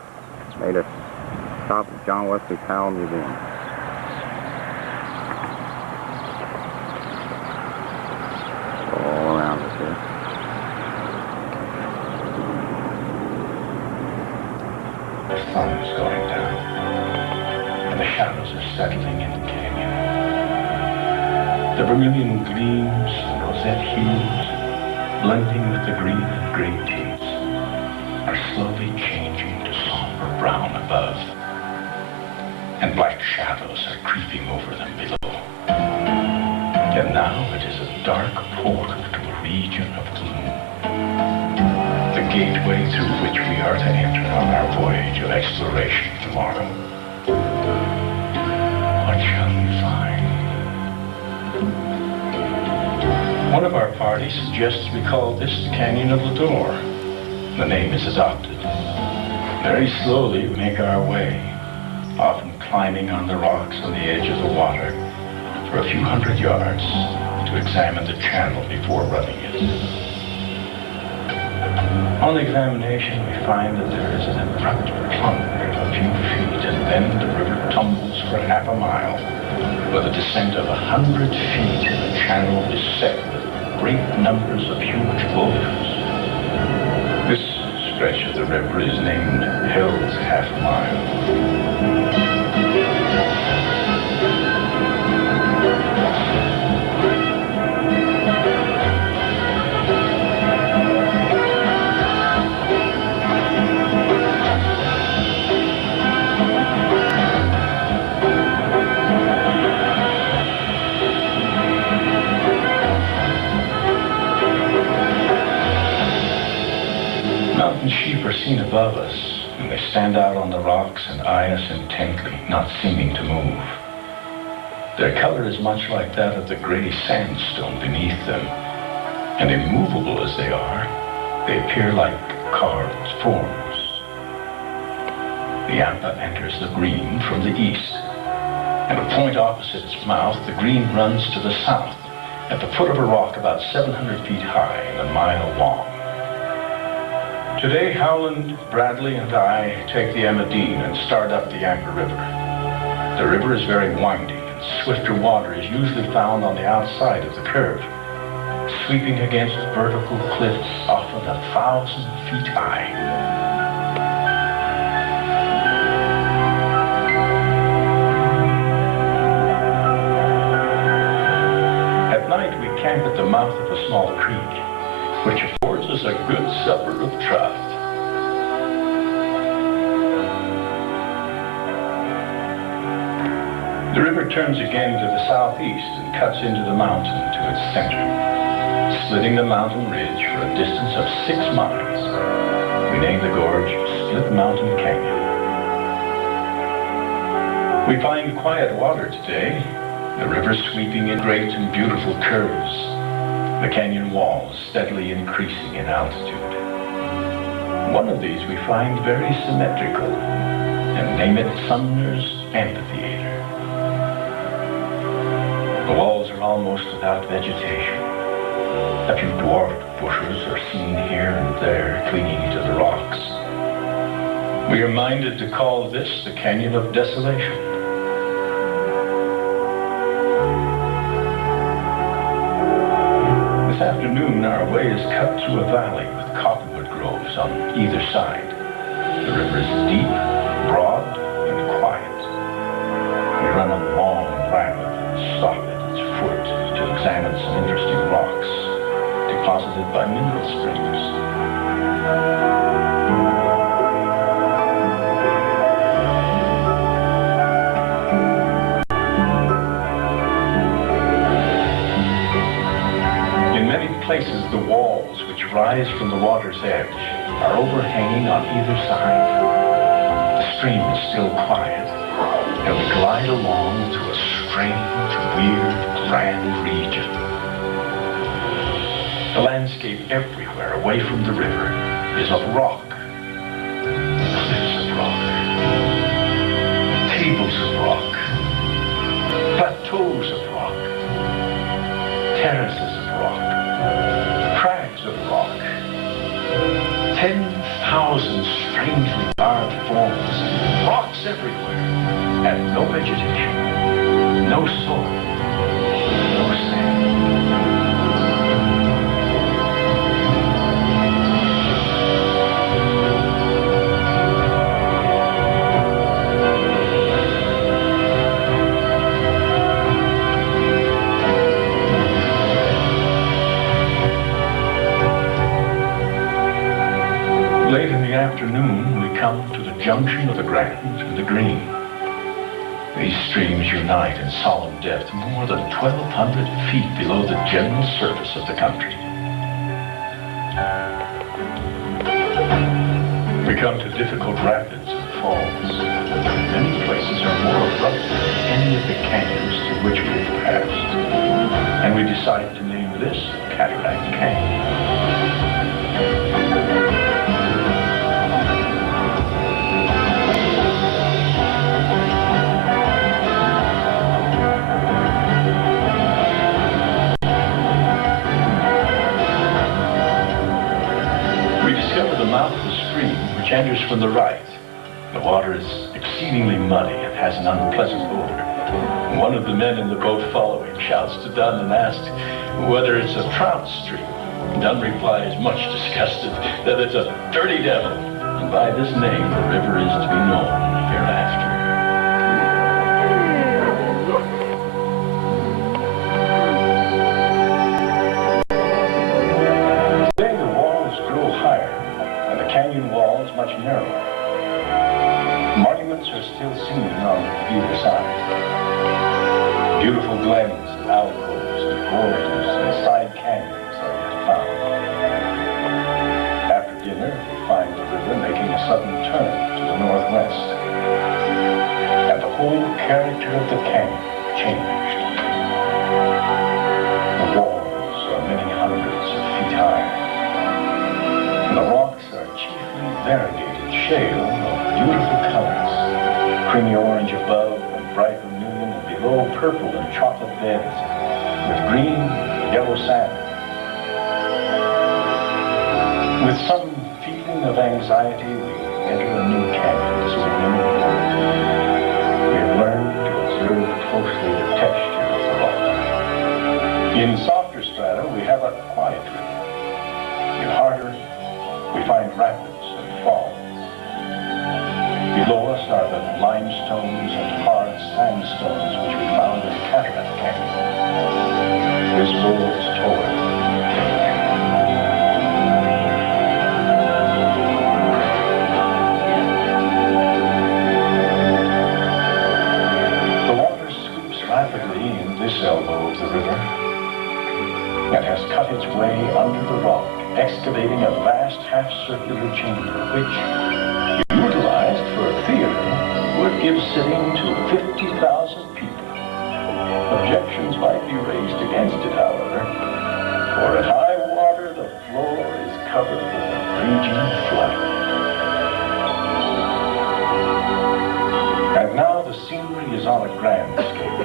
made a stop at John Wesley Powell Museum. All around us here. The sun is going down, and the shadows are settling in the canyon. The vermilion gleams and rosette hues, blending with the green of great teeth, are slowly changing to somber brown above, and black shadows are creeping over them below. And now it is a dark portal to a region of gloom, the gateway through which we are to enter on our voyage of exploration tomorrow. What shall we find? One of our party suggests we call this the Canyon of Lodore. The name is adopted. Very slowly we make our way, often climbing on the rocks on the edge of the water for a few hundred yards to examine the channel before running it. On examination, we find that there is an abrupt plunge of a few feet, and then the river tumbles for half a mile, with a descent of 100 feet, and the channel is set with great numbers of huge boulders. This stretch of the river is named Hell's Half Mile. Mountain sheep are seen above us, and they stand out on the rocks and eye us intently, not seeming to move. Their color is much like that of the gray sandstone beneath them, and immovable as they are, they appear like carved forms. The Yampa enters the Green from the east. At a point opposite its mouth, the Green runs to the south, at the foot of a rock about 700 feet high and a mile long. Today, Howland, Bradley, and I take the Emma Dean and start up the Yampa River. The river is very winding, and swifter water is usually found on the outside of the curve, sweeping against vertical cliffs often 1,000 feet high. At night, we camp at the mouth of a small creek, which affords us a good supper of trout. The river turns again to the southeast and cuts into the mountain to its center, splitting the mountain ridge for a distance of 6 miles. We name the gorge Split Mountain Canyon. We find quiet water today, the river sweeping in great and beautiful curves, the canyon walls steadily increasing in altitude. One of these we find very symmetrical, and name it Sumner's Amphitheater. The walls are almost without vegetation. A few dwarfed bushes are seen here and there clinging to the rocks. We are minded to call this the Canyon of Desolation. This afternoon, our way is cut through a valley with cottonwood groves on either side. The river is deep, broad, and quiet. We run a long ramp and stop at its foot to examine some interesting rocks deposited by mineral springs. Places, the walls which rise from the water's edge are overhanging on either side. The stream is still quiet, and we glide along to a strange, weird, grand region. The landscape everywhere away from the river is of rock. Cliffs of rock, tables of rock, plateaus of rock, terraces of rock, crags of rock, 10,000 strangely carved forms, rocks everywhere, and no vegetation, no soil, no sand. Late in the afternoon, we come to the junction of the Grand and the Green. These streams unite in solemn depth more than 1,200 feet below the general surface of the country. We come to difficult rapids and falls. Many places are more abrupt than any of the canyons through which we have passed, and we decide to name this Cataract Canyon. The mouth of the stream, which enters from the right. The water is exceedingly muddy and has an unpleasant odor. One of the men in the boat following shouts to Dunn and asks whether it's a trout stream. Dunn replies, much disgusted, that it's a dirty devil, and by this name the river is to be known hereafter. Today the walls grow higher, canyon walls much narrower. Monuments are still seen on either side. Beautiful glens, alcoves, and gorges, and side canyons are yet found. After dinner, we find the river making a sudden turn to the northwest, and the whole character of the canyon changed. The walls are many hundreds of feet high, and the rocks are chiefly variegated shale of beautiful colors, creamy orange above and bright vermilion, and below purple and chocolate beds with green and yellow sand. With some feeling of anxiety, we enter a new canyon this evening. We have learned to observe closely the texture of the rock. In softer strata, we have a quiet river. In harder, we find rapids and falls. Below us are the limestones and hard sandstones which we found in Cataract Canyon. This world's toil. The water sweeps rapidly in this elbow of the river and has cut its way under the rock, excavating a vast half-circular chamber, which, utilized for a theater, would give sitting to 50,000 people. Objections might be raised against it, however, for at high water the floor is covered with a raging flood. And now the scenery is on a grand scale.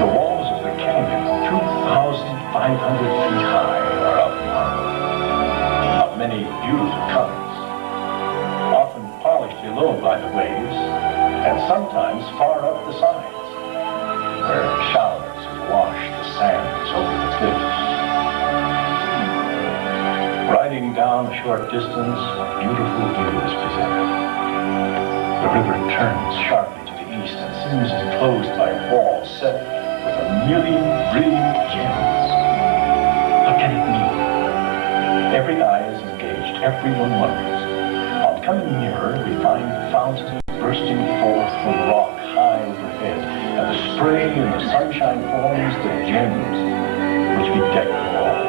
The walls of the canyon, 2,500 feet high, are of marble, of many beautiful colors, often polished below by the waves, and sometimes far up the sides, where showers have washed the sands over the cliffs. Riding down a short distance, a beautiful view is presented. The river turns sharply to the east and seems enclosed by walls set with a million brilliant gems. What can it mean? Every eye is engaged, everyone wonders. On coming nearer, we find fountains bursting forth from rock high overhead, and the spray in the sunshine forms the gems which bedeck the wall.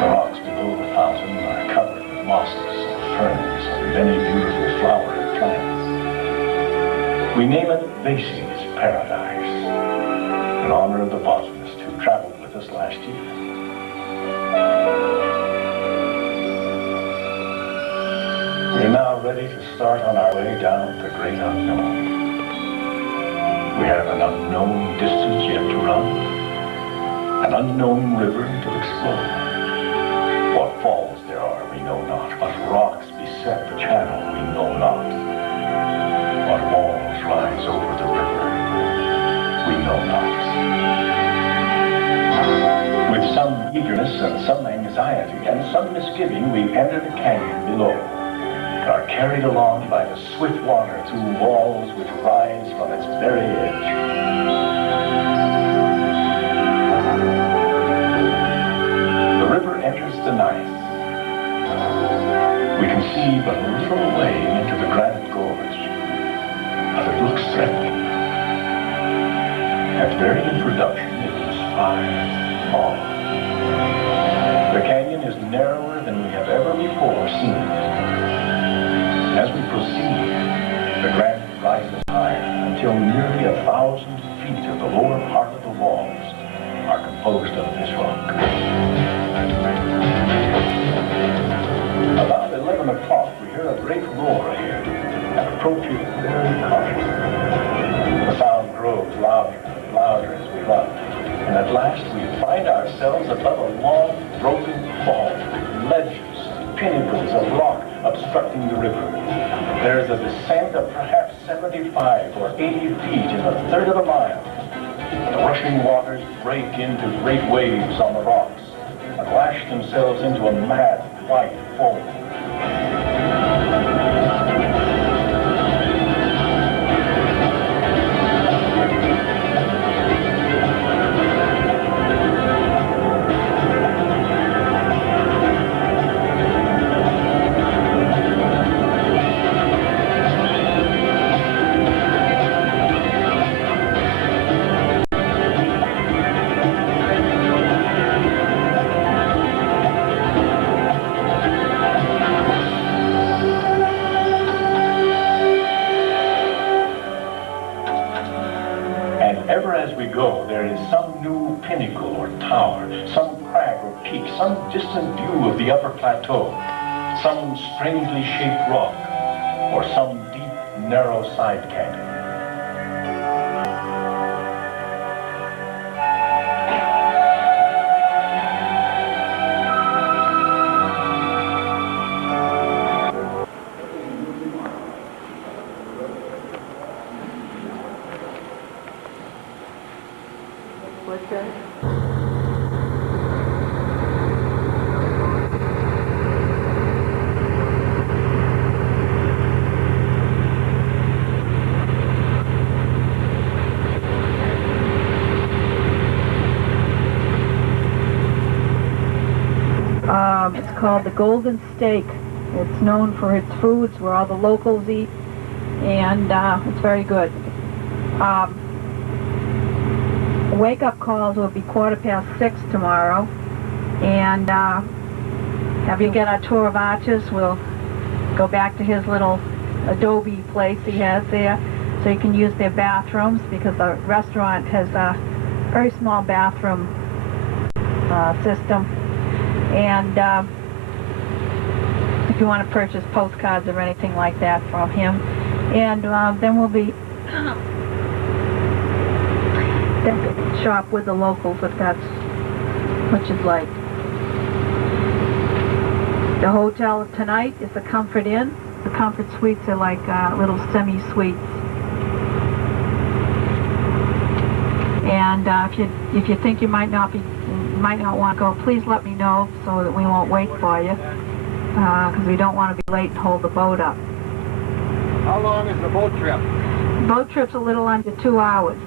The rocks below the fountain are covered with mosses and ferns and many beautiful flowering plants. We name it Basie's Paradise, in honor of the botanist who traveled with us last year. We're now ready to start on our way down the great unknown. We have an unknown distance yet to run, an unknown river to explore. What falls there are, we know not. What rocks beset the channel, we know not. What walls rise over the river, we know not. With some eagerness and some anxiety and some misgiving, we enter the canyon below, are carried along by the swift water through walls which rise from its very edge. The river enters the Ninth. We can see but a little way into the granite gorge, but it looks threatening. At very introduction, it inspires awe. The canyon is narrower than we have ever before seen it. As we proceed, the granite rises higher until nearly 1,000 feet of the lower part of the walls are composed of this rock. About 11 o'clock, we hear a great roar ahead and approach it very cautiously. The sound grows louder and louder as we run, and at last we find ourselves above a long, broken fall, ledges and pinnacles of rock obstructing the river. There is a descent of perhaps 75 or 80 feet in a third of a mile. The rushing waters break into great waves on the rocks and lash themselves into a mad white foam. Pinnacle or tower, some crag or peak, some distant view of the upper plateau, some strangely shaped rock, or some deep, narrow side canyon. What's that? It's called the Golden Steak. It's known for its foods where all the locals eat, and it's very good. Wake-up calls will be 6:15 tomorrow, and have you get our tour of arches. We'll go back to his little adobe place he has there, so you can use their bathrooms, because the restaurant has a very small bathroom system. And if you want to purchase postcards or anything like that from him. And then we'll be shop with the locals if that's what you'd like. The hotel tonight is the Comfort Inn. The Comfort Suites are like little semi-suites. And if you think you might not want to go, please let me know so that we won't wait for you, because we don't want to be late and hold the boat up. How long is the boat trip? The boat trip's a little under 2 hours.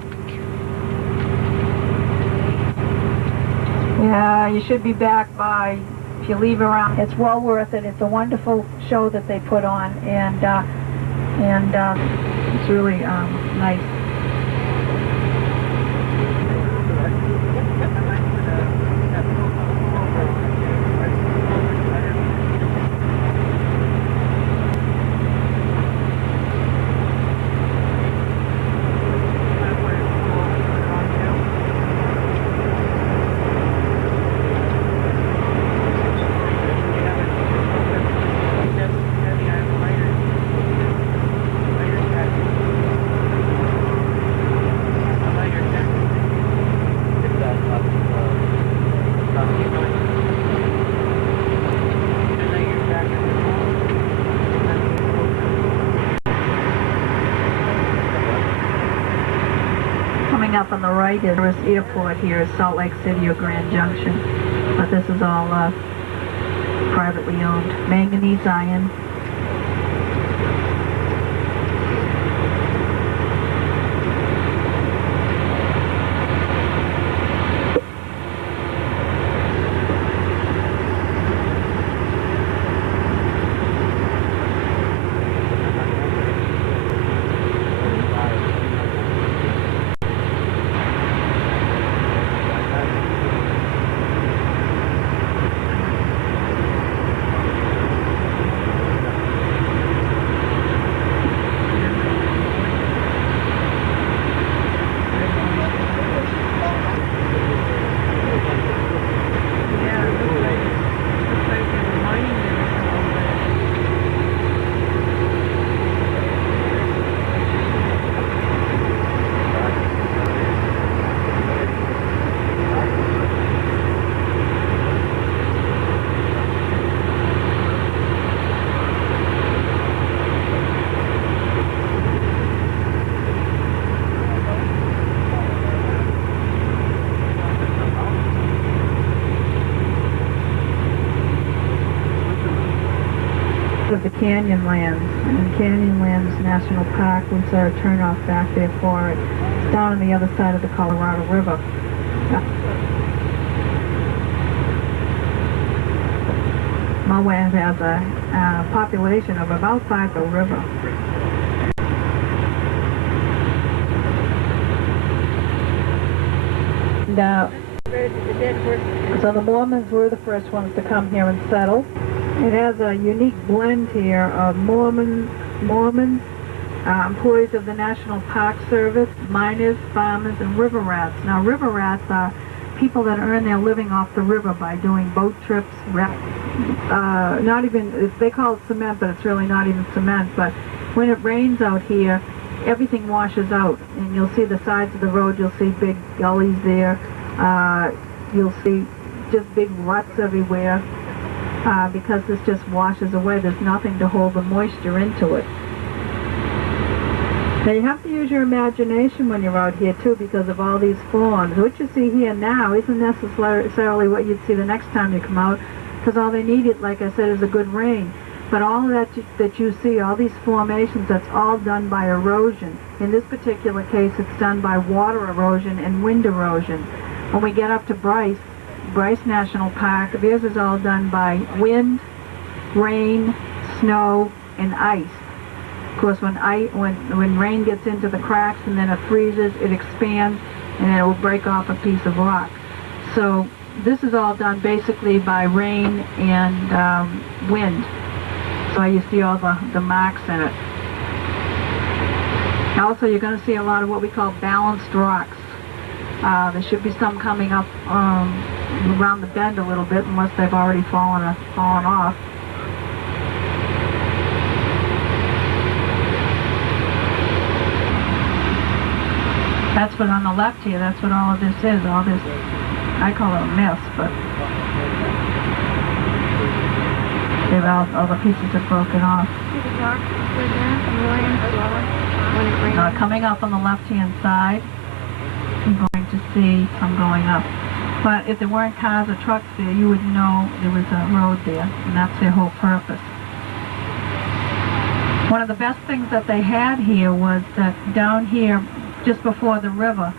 Yeah, you should be back by, if you leave around. It's well worth it. It's a wonderful show that they put on, and it's really nice. Up on the right is the airport here is Salt Lake City or Grand Junction, but this is all privately owned. Manganese iron. Of the Canyonlands, and Canyonlands National Park, we saw a turnoff back there for it. It's down on the other side of the Colorado River. Moab has a population of about 5 the river. So the Mormons were the first ones to come here and settle. It has a unique blend here of Mormons, employees of the National Park Service, miners, farmers, and river rats. Now, river rats are people that earn their living off the river by doing boat trips. Not even, they call it cement, but it's really not even cement. But when it rains out here, everything washes out, and you'll see the sides of the road. You'll see big gullies there. You'll see just big ruts everywhere. Because this just washes away. There's nothing to hold the moisture into it. Now you have to use your imagination when you're out here too, because of all these forms. What you see here now isn't necessarily what you'd see the next time you come out, because all they need, like I said, is a good rain. But all that you see, all these formations, that's all done by erosion. In this particular case, it's done by water erosion and wind erosion. When we get up to Bryce National Park, theirs is all done by wind, rain, snow, and ice. Of course, when rain gets into the cracks and then it freezes, it expands, and then it will break off a piece of rock. So this is all done basically by rain and wind. So you see all the marks in it. Also, you're going to see a lot of what we call balanced rocks. There should be some coming up around the bend a little bit, unless they've already fallen off. That's what on the left here, that's what all of this is. All this, I call it a mess, but all the pieces are broken off. Coming up on the left-hand side, you're going to see some going up. But if there weren't cars or trucks there, you would know there was a road there, and that's their whole purpose. One of the best things that they had here was that down here, just before the river,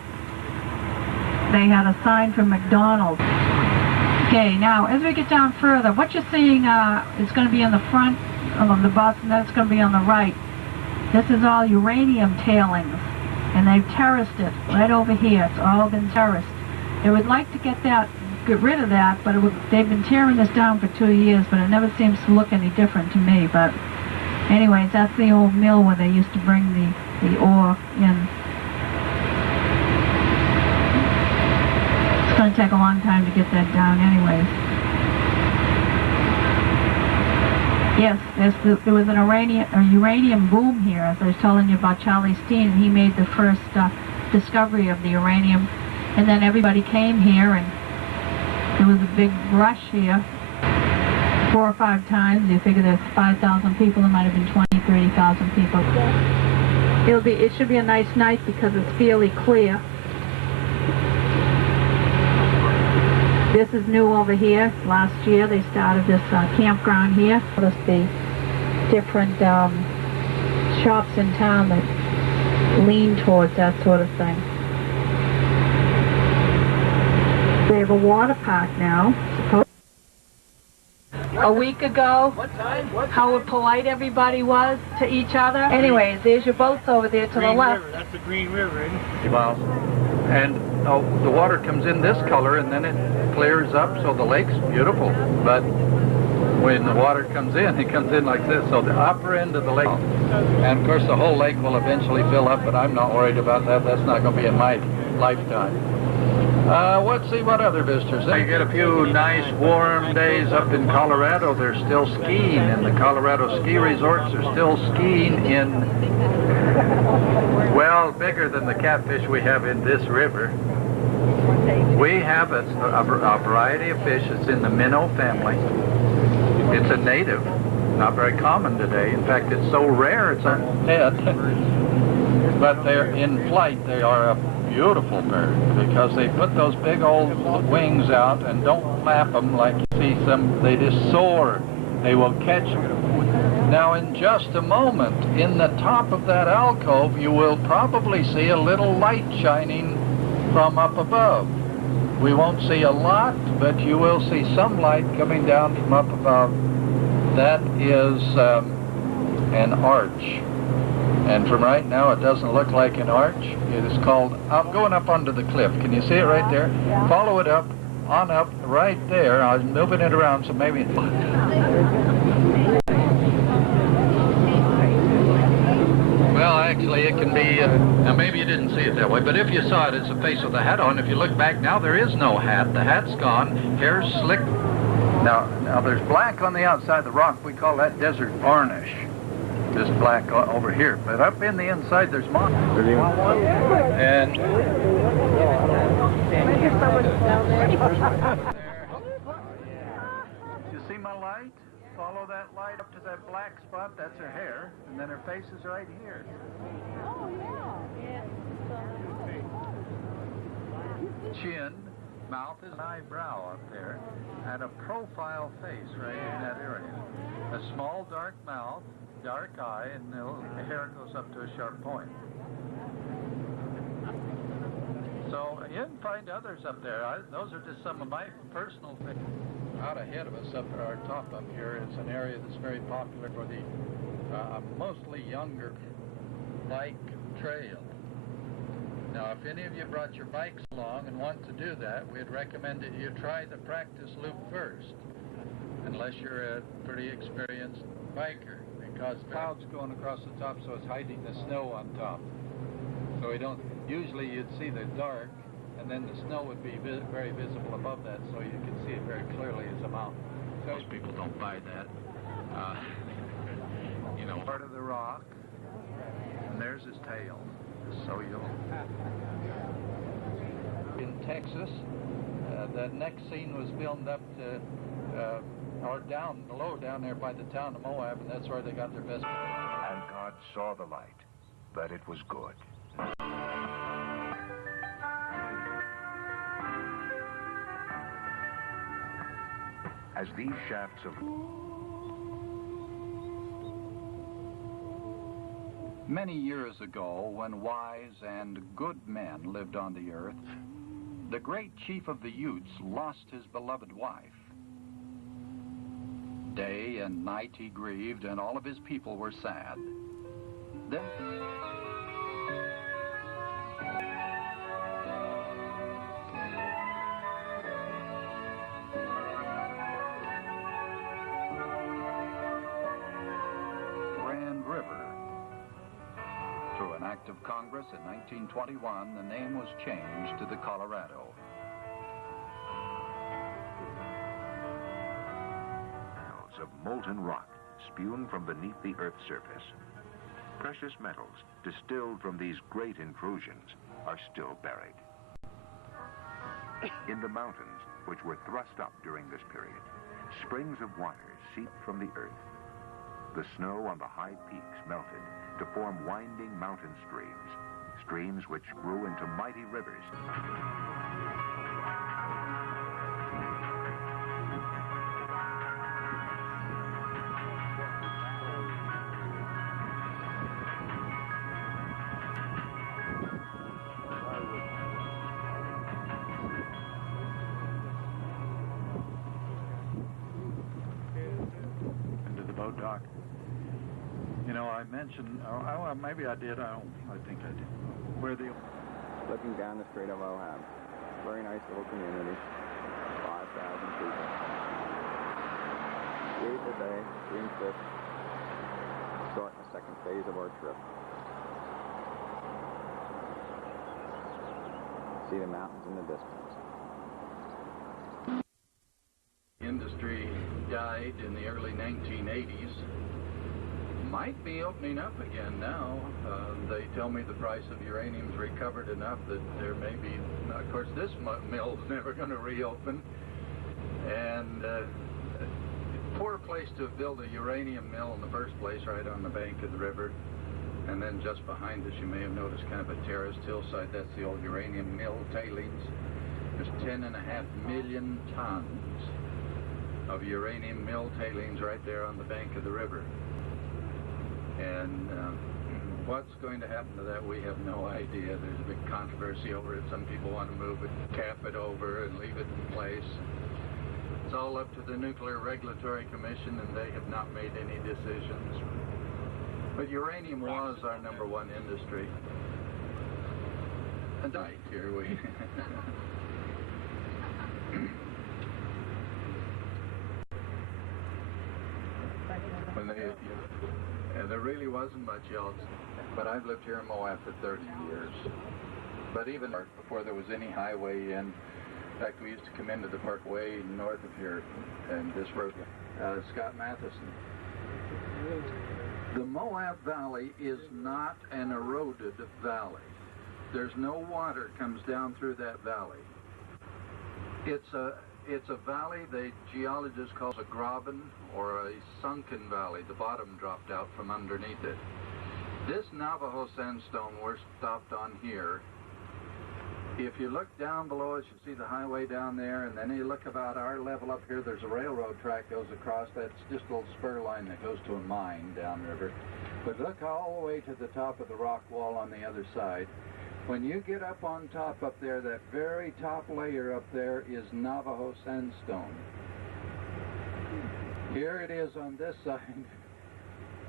they had a sign from McDonald's. Okay, now as we get down further, what you're seeing is going to be in the front of the bus, and then it's going to be on the right. This is all uranium tailings, and they've terraced it right over here. It's all been terraced. They would like to get rid of that, but they've been tearing this down for 2 years, but it never seems to look any different to me. But anyways, that's the old mill where they used to bring the ore in. It's going to take a long time to get that down anyways. Yes, there was a uranium boom here, as I was telling you about Charlie Steen. He made the first discovery of the uranium, and then everybody came here, and there was a big rush here 4 or 5 times. You figure there's 5,000 people, there might have been 20, 30,000 people. It should be a nice night because it's fairly clear. This is new over here. Last year they started this campground here. Notice the different shops in town that lean towards that sort of thing. They have a water park now. A week ago, how polite everybody was to each other. Anyways, there's your boats over there to the left. River. That's the Green River, isn't it? 50 miles. And the water comes in this color, and then it clears up, so the lake's beautiful. But when the water comes in, it comes in like this, so the upper end of the lake. And of course the whole lake will eventually fill up, but I'm not worried about that. That's not going to be in my lifetime. Let's see what other visitors. You get a few nice warm days up in Colorado. They're still skiing, and the Colorado ski resorts are still skiing in, well, bigger than the catfish we have in this river. We have a variety of fish. It's in the minnow family. It's a native, not very common today. In fact, it's so rare it's undead. But they're in flight. They are a beautiful bird because they put those big old wings out and don't flap them like you see some. They just soar. They will catch. Now, in just a moment, in the top of that alcove, you will probably see a little light shining from up above. We won't see a lot, but you will see some light coming down from up above. That is an arch. And from right now, it doesn't look like an arch. It is called, going up onto the cliff. Can you see it right there? Yeah. Follow it up, on up, right there. I was moving it around, so maybe... Well, actually, it can be, now maybe you didn't see it that way, but if you saw it as a face with a hat on, if you look back now, there is no hat. The hat's gone. Hair's slick. Now there's black on the outside of the rock. We call that desert varnish. This black over here. But up in the inside, there's moss. And... You see my light? Follow that light up to that black spot. That's her hair. And then her face is right here. Oh, yeah. Chin, mouth is an eyebrow up there, and a profile face right in that area. A small dark mouth, dark eye, and the hair goes up to a sharp point. So you can find others up there. Those are just some of my personal things. Out ahead of us, up at our top up here, is an area that's very popular for the mostly younger bike trail. Now, if any of you brought your bikes along and want to do that, we'd recommend that you try the practice loop first, unless you're a pretty experienced biker, because clouds going across the top, so it's hiding the snow on top. So we don't, usually you'd see the dark, and then the snow would be very visible above that, so you can see it very clearly as a mountain. So most people don't buy that. You know, part of the rock, and there's his tail. So you'll... In Texas, the next scene was filmed up to, or down below, down there by the town of Moab, and that's where they got their best. And God saw the light, that it was good. As these shafts of... Many years ago, when wise and good men lived on the earth, the great chief of the Utes lost his beloved wife. Day and night he grieved, and all of his people were sad. Of Congress in 1921, the name was changed to the Colorado. Miles of molten rock spewing from beneath the Earth's surface. Precious metals distilled from these great intrusions are still buried. In the mountains, which were thrust up during this period, springs of water seep from the earth. The snow on the high peaks melted to form winding mountain streams which grew into mighty rivers. Into the boat dock. You know, I mentioned, well, maybe I did, I think I did, where the... Looking down the Strait of Moab. Very nice little community. 5,000 people. 8 a day, 3 and 5. Starting the second phase of our trip. See the mountains in the distance. Industry died in the early 1980s. Might be opening up again now. They tell me the price of uranium's recovered enough that there may be, of course this mill's never going to reopen, and poor place to build a uranium mill in the first place, right on the bank of the river. And then just behind us, you may have noticed kind of a terraced hillside. That's the old uranium mill tailings. There's 10.5 million tons of uranium mill tailings right there on the bank of the river. And what's going to happen to that, we have no idea. There's a big controversy over it. Some people want to move it, cap it over, and leave it in place. It's all up to the Nuclear Regulatory Commission, and they have not made any decisions. But uranium was our #1 industry. And right here we... when there really wasn't much else, but I've lived here in Moab for 30 years. But even before there was any highway in fact, we used to come into the park way north of here, and this road, Scott Matheson. The Moab Valley is not an eroded valley. There's no water comes down through that valley. It's a valley the geologist calls a graben, or a sunken valley. The bottom dropped out from underneath it. This Navajo sandstone we're stopped on here. If you look down below us, you see the highway down there, and then you look about our level up here, there's a railroad track goes across. That's just a little spur line that goes to a mine downriver. But look all the way to the top of the rock wall on the other side. When you get up on top up there, that very top layer up there is Navajo sandstone. Here it is on this side.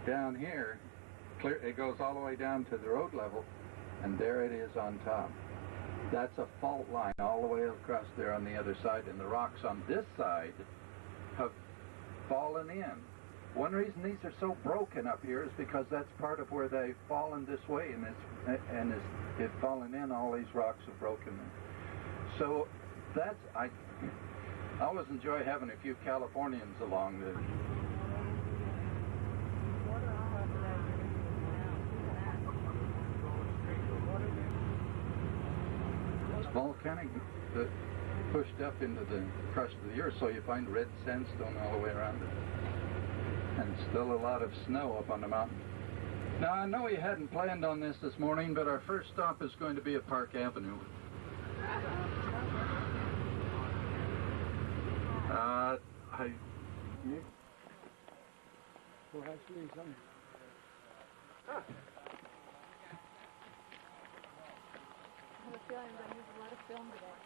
Down here, clear, it goes all the way down to the road level, and there it is on top. That's a fault line all the way across there on the other side, and the rocks on this side have fallen in. One reason these are so broken up here is because that's part of where they've fallen this way, and they've fallen in. All these rocks have broken. So I always enjoy having a few Californians along. It's volcanic, pushed up into the crust of the earth, so you find red sandstone all the way around it. And still a lot of snow up on the mountain. Now, I know you hadn't planned on this morning, but our first stop is going to be at Park Avenue. We'll have to do something. I have a feeling I'm going to use a lot of film today.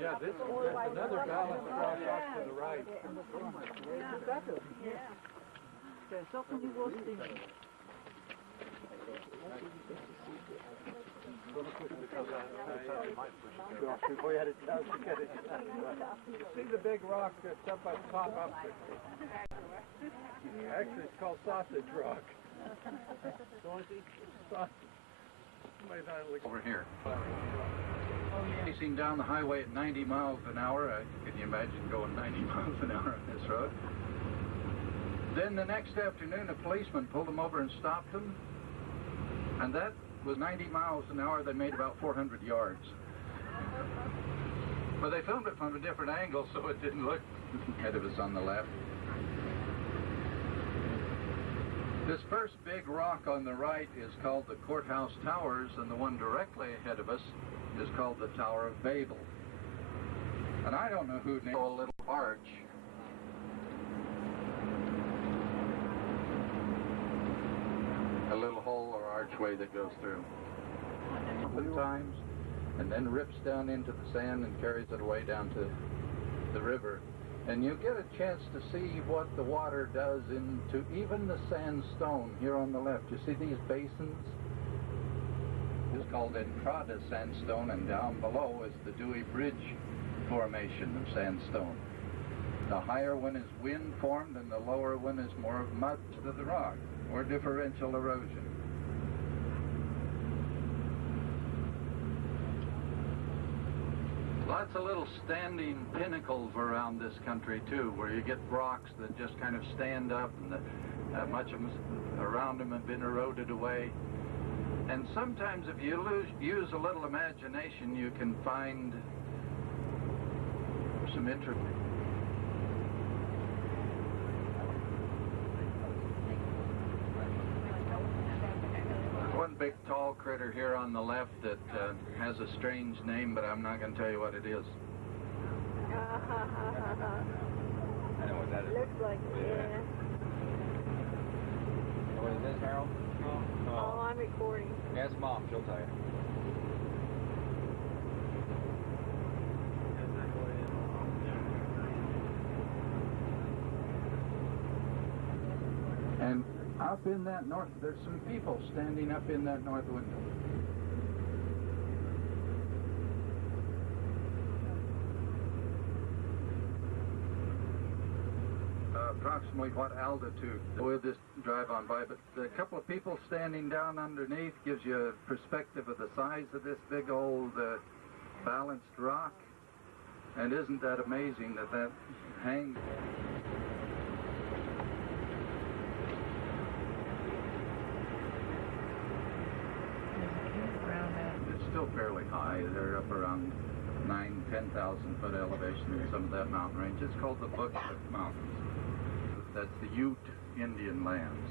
Yeah, this there's another balanced rock off to the right. Before you had a chance to get it. You see the big rock that's up on top up there? Actually, it's called Sausage Rock. Over here. Racing down the highway at 90 miles an hour. Can you imagine going 90 miles an hour on this road? Then the next afternoon, a policeman pulled them over and stopped them. And that was 90 miles an hour. They made about 400 yards. But they filmed it from a different angle, so it didn't look ahead of us on the left. This first big rock on the right is called the Courthouse Towers, and the one directly ahead of us is called the Tower of Babel. And I don't know who named a little arch. A little hole or archway that goes through. Sometimes, and then rips down into the sand and carries it away down to the river. And you get a chance to see what the water does into even the sandstone here on the left. You see these basins? It's called Entrada sandstone, and down below is the Dewey Bridge formation of sandstone. The higher one is wind formed, and the lower one is more of mud to the rock, or differential erosion. Lots of little standing pinnacles around this country too, where you get rocks that just kind of stand up, and much of them around them have been eroded away. And sometimes if you use a little imagination, you can find some interesting. One big tall critter here on the left that has a strange name, but I'm not going to tell you what it is. I know what that is. Looks like it, yeah. What is this, Harold? Oh, I'm recording. Ask Mom, she'll tell you. And up in that north, there's some people standing up in that north window. Approximately what altitude will this drive on by, but a couple of people standing down underneath gives you a perspective of the size of this big old balanced rock. And isn't that amazing that that hangs? It's still fairly high. They're up around 10,000 foot elevation in some of that mountain range. It's called the Booklet Mountains. That's the Ute Indian lands.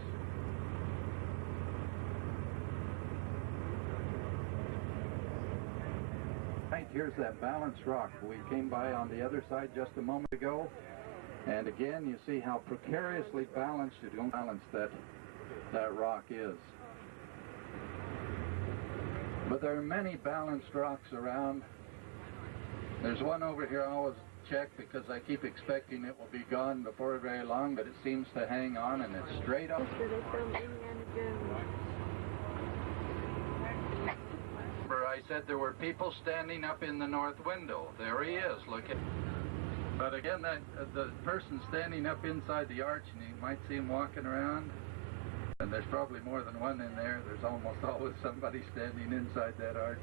Right, here's that balanced rock. We came by on the other side just a moment ago. And again, you see how precariously balanced that rock is. But there are many balanced rocks around. There's one over here I always check because I keep expecting it will be gone before very long, but it seems to hang on and it's straight up. Remember, I said there were people standing up in the north window. There he is, look at. But again, that the person standing up inside the arch, and you might see him walking around, and there's probably more than one in there. There's almost always somebody standing inside that arch.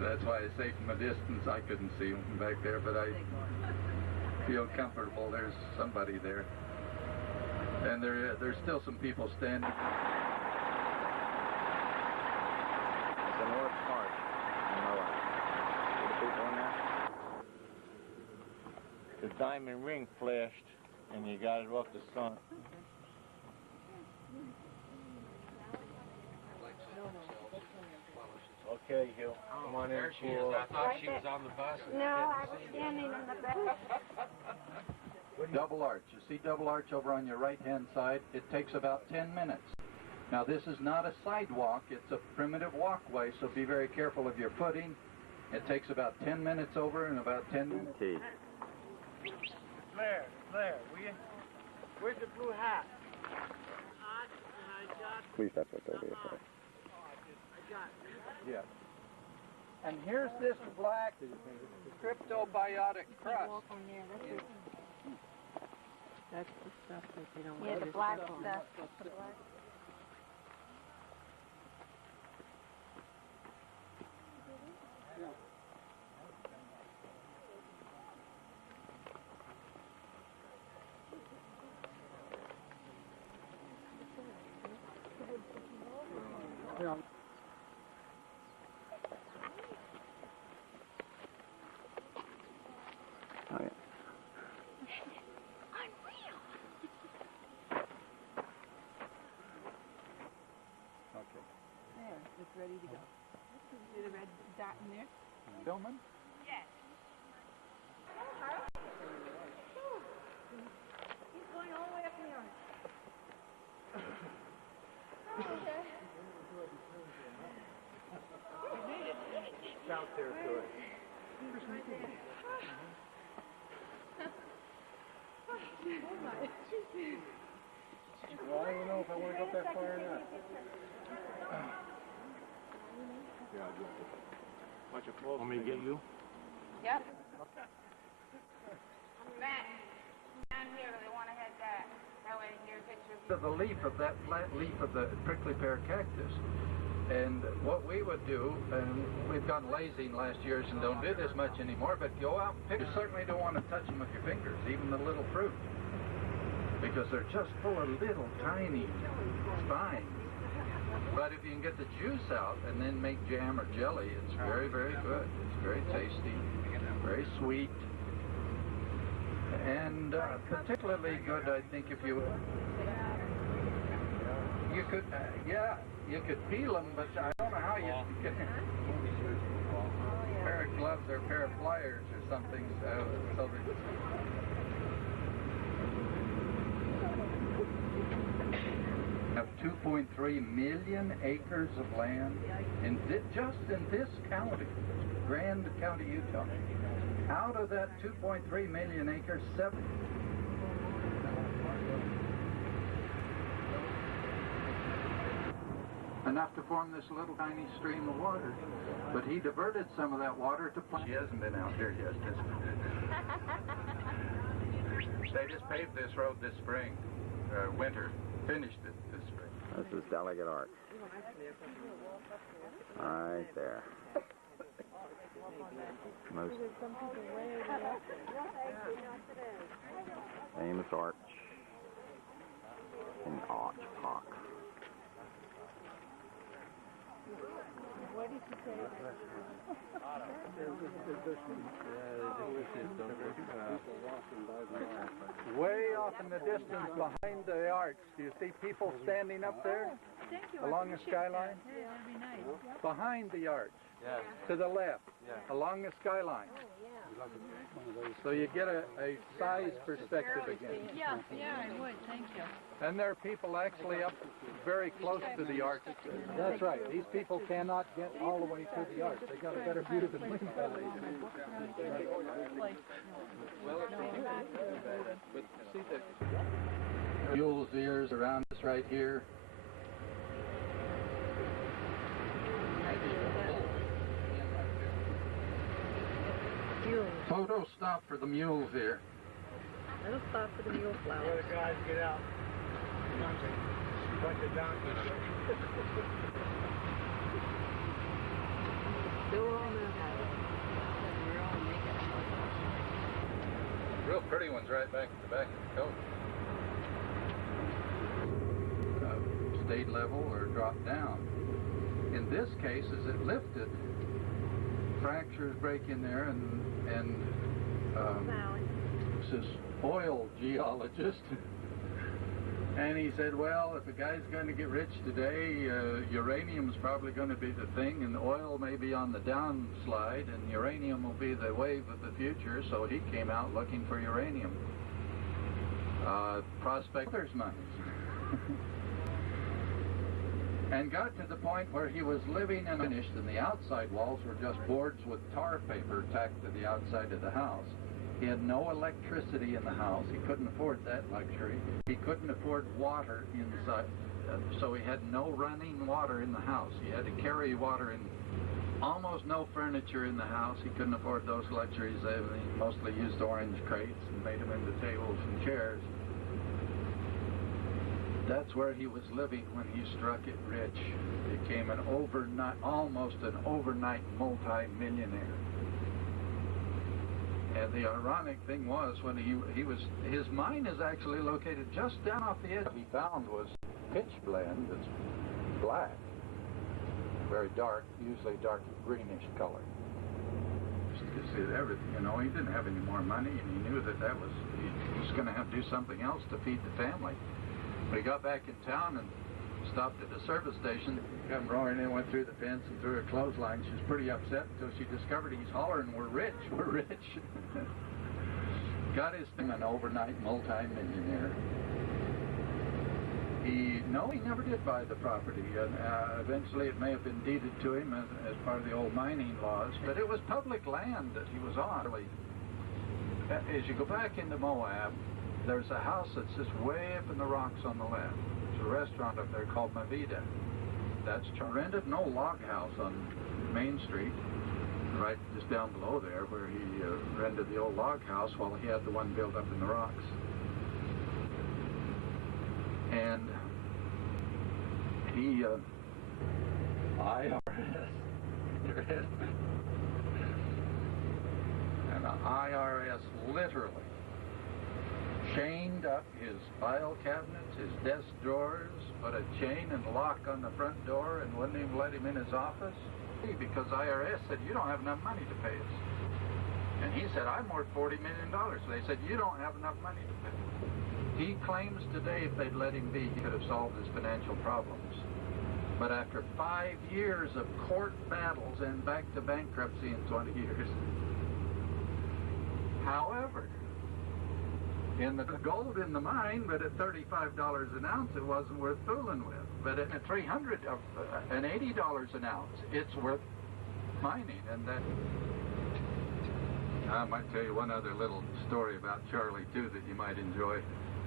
That's why I say from a distance I couldn't see him back there, but I feel comfortable there's somebody there. And there's still some people standing. The north arch on my left. See the people in there? The diamond ring flashed, and you got it off the sun. Okay, Hill. Come on there in. she is. I thought she was on the bus. No, I was standing in the back. Double arch. You see double arch over on your right-hand side? It takes about 10 minutes. Now, this is not a sidewalk. It's a primitive walkway, so be very careful of your footing. It takes about 10 minutes over and about 10 minutes. Claire, where's the blue hat? At least that's what they'll do. So. Yes. And here's this black cryptobiotic crust. That's the stuff that they don't want. Yeah, the black stuff. Yeah. Oh, yeah. Okay. There, it's ready to go. See the red dot in there? Billman? Yes. He's going all the way up the arch. South Territory. Well, I don't know if I want to go that far or not. Yeah, I'll just watch it close. Want me to get you? Yep. Matt, down here, they want to head that. That way, here's a picture of you. The leaf of that flat leaf of the prickly pear cactus. And what we would do, and we've gone lazy in the last years and don't do this much anymore, but go out and pick. You certainly don't want to touch them with your fingers, even the little fruit, because they're just full of little tiny spines. But if you can get the juice out and then make jam or jelly, it's very, very good. It's very tasty, very sweet, and particularly good, I think, if you could, you could peel them, but I don't know how you can. A pair of gloves or a pair of pliers or something, so that. Have 2.3 million acres of land just in this county, Grand County, Utah. Out of that 2.3 million acres, 7. Enough to form this little tiny stream of water. But he diverted some of that water to plant. She hasn't been out here yet. They just paved this road this spring, winter. Finished it this spring. This is Delegate Arch. Right there. Most famous arch in Arch Park. What did you say? Way off in the distance behind the arch, do you see people standing up there? Thank you. Along the skyline? Yeah, that'd be nice. Behind the arch. to the left, along the skyline. So you get a size perspective again. Yeah, I would. Thank you. And there are people actually up very close to the arch. That's right. These people cannot get all the way to the arch. They got a better view than we have. But see the mule's ears around us right here. Photo stop for the mules here. Little stop for the mule flowers. Let the guys get out. Bunch of donkeys. Still all moving. We're all naked. Real pretty ones right back at the back of the coat. Stayed level or dropped down. In this case, as it lifted, fractures break in there, and this oil geologist, and he said, well, if a guy's going to get rich today, uranium's probably going to be the thing, and oil may be on the downslide, and uranium will be the wave of the future. So he came out looking for uranium. Prospector's money. And got to the point where he was living and finished, and the outside walls were just boards with tar paper tacked to the outside of the house. He had no electricity in the house. He couldn't afford that luxury. He couldn't afford water inside, so he had no running water in the house. He had to carry water in. Almost no furniture in the house. He couldn't afford those luxuries. He mostly used orange crates and made them into tables and chairs. That's where he was living when he struck it rich. Became an overnight, almost an overnight multi-millionaire. And the ironic thing was, when his mine is actually located just down off the edge. What he found was pitch blende that's black, very dark, usually dark greenish color. You see everything, you know. He didn't have any more money, and he knew that he was going to have to do something else to feed the family. But he got back in town and stopped at the service station. Come roaring in, went through the fence and through a clothesline. She was pretty upset until she discovered he's hollering, "We're rich, we're rich." Got his thing, an overnight multi-millionaire. He never did buy the property, and eventually it may have been deeded to him as part of the old mining laws, but it was public land that he was on. As you go back into Moab, there's a house that's just way up in the rocks on the left. There's a restaurant up there called Mavida. That's rented, no log house on Main Street, right just down below there, where he rented the old log house while he had the one built up in the rocks. And he, IRS, and the IRS literally chained up his file cabinets, his desk drawers, put a chain and lock on the front door, and wouldn't even let him in his office, because IRS said, "You don't have enough money to pay us." And he said, "I'm worth $40 million. So they said, "You don't have enough money to pay." He claims today if they'd let him be, he could have solved his financial problems. But after 5 years of court battles and back to bankruptcy in 20 years. However, in the gold in the mine, but at $35 an ounce, it wasn't worth fooling with. But at $380 an ounce, it's worth mining. And that, I might tell you one other little story about Charlie, too, that you might enjoy.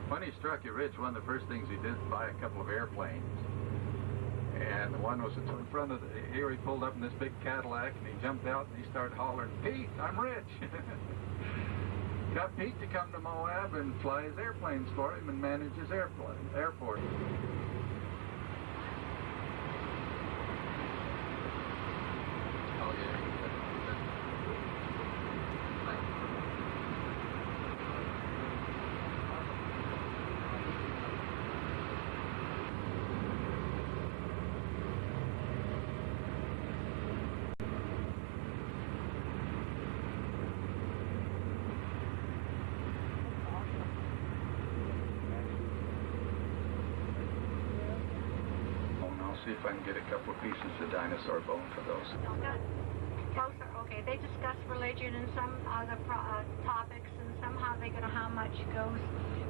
When he struck it rich, one of the first things he did was buy a couple of airplanes. And one was in front of here he pulled up in this big Cadillac, and he jumped out and he started hollering, "Pete, I'm rich." Got Pete to come to Moab and fly his airplanes for him and manage his airport. Oh, yeah. if I can get a couple of pieces of dinosaur bone for those. Closer, okay. They discuss religion and some other topics, and somehow they go to how much goes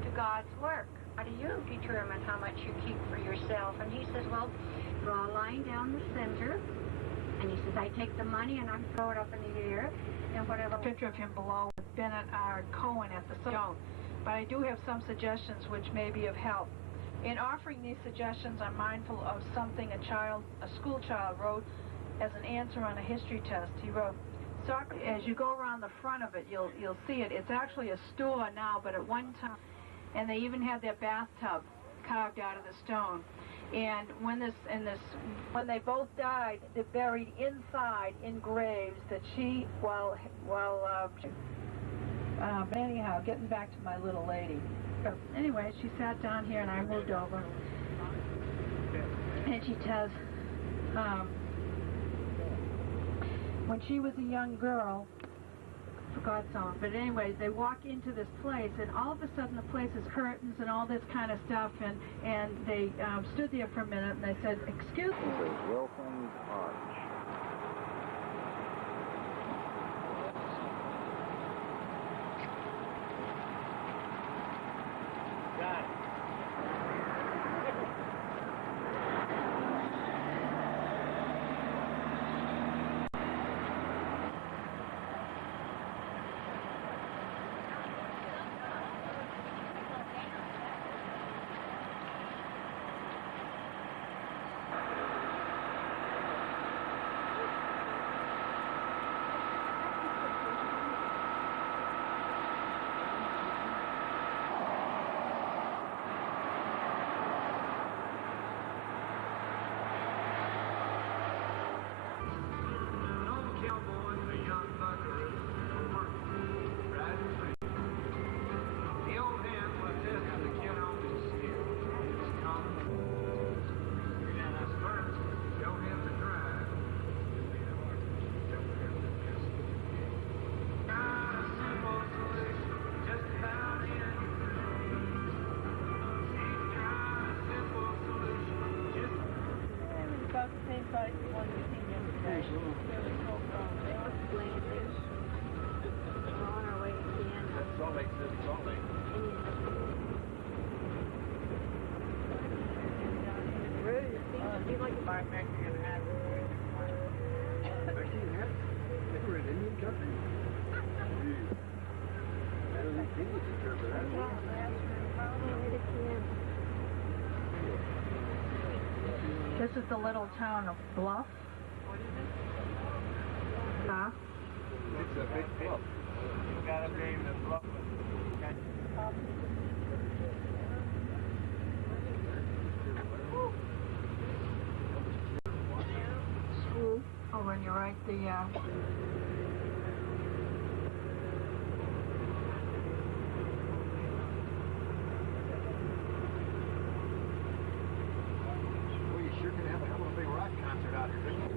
to God's work. How do you determine how much you keep for yourself? And he says, well, draw a line down the center. And he says, I take the money and I throw it up in the air, and whatever. Picture of him below with Bennett R. Cohen at the stone. But I do have some suggestions which may be of help. In offering these suggestions, I'm mindful of something a school child wrote as an answer on a history test. He wrote, as you go around the front of it, you'll see it. It's actually a store now, but at one time, and they even had their bathtub carved out of the stone. And when they both died, they're buried inside in graves that she, anyhow, getting back to my little lady. So anyway, she sat down here and I moved over. And she tells, when she was a young girl, I forgot some, but anyways, they walk into this place and all of a sudden the place is curtains and all this kind of stuff, and they stood there for a minute and they said, excuse me. This is Wilson's Arch. This is the little town of Bluff. Huh? It's a big bluff. You got a name that Bluff. Oh, when you're right, Sure can have a hell of a big rock concert out here, didn't you?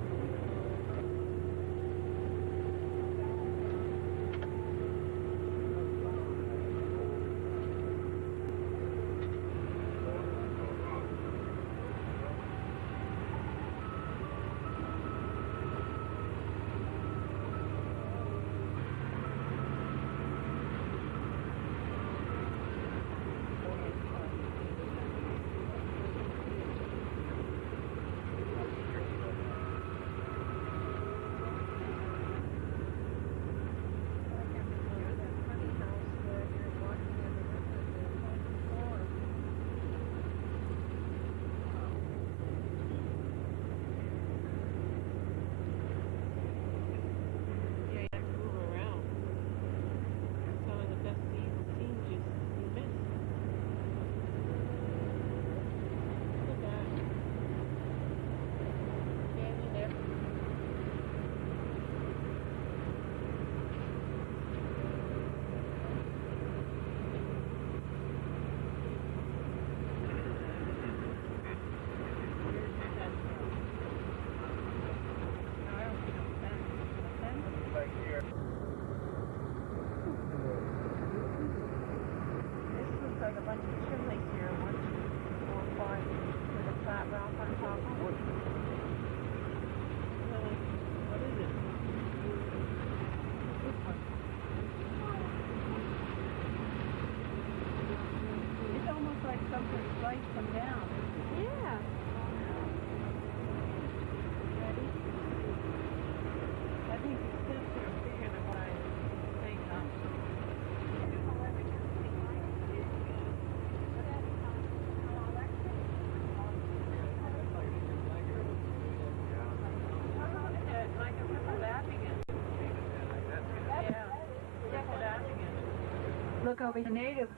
look over the Native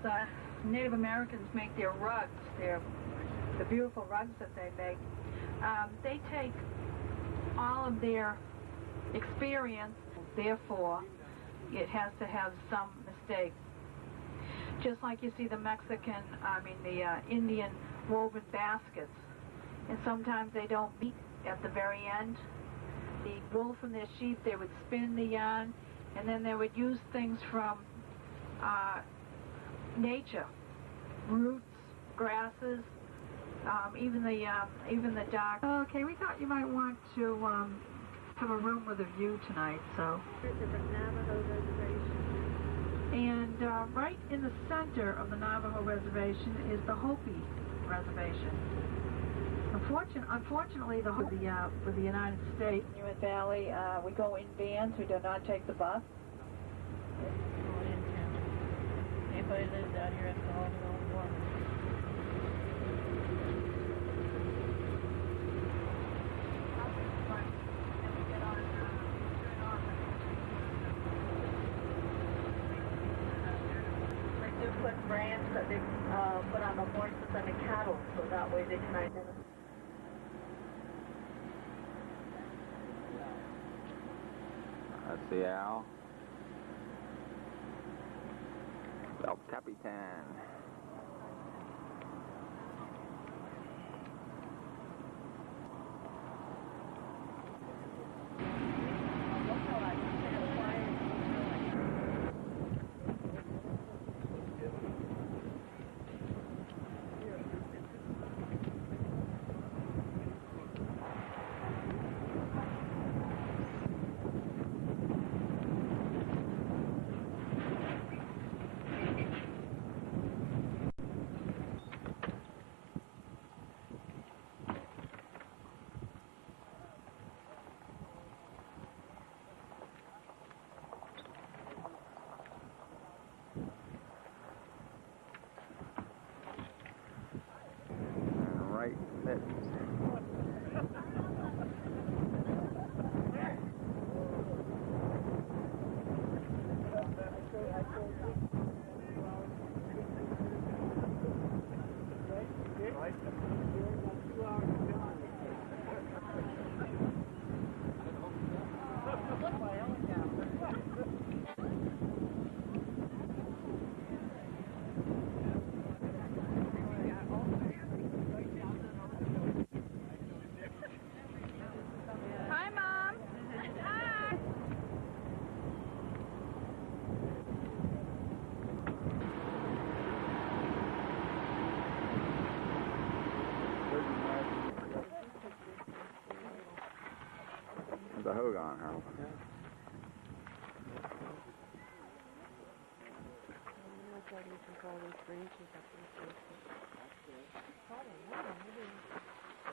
Americans make their rugs, the beautiful rugs that they make. They take all of their experience, therefore it has to have some mistake. Just like you see the Indian woven baskets, and sometimes they don't meet at the very end. The wool from their sheep, they would spin the yarn, and then they would use things from nature, roots, grasses, even the dark. Okay, we thought you might want to have a room with a view tonight, so. Here's the Navajo Reservation. And right in the center of the Navajo Reservation is the Hopi Reservation. Unfortunately, for the United States, in the Valley, we go in vans. We do not take the bus. Anybody lives out here has to hold their own water. Put brands that they put on the horses and the cattle, so that way they can identify. That's the owl. El Capitan. Right mitt. Hi, Mom. Hi. There's a hogan, Harold.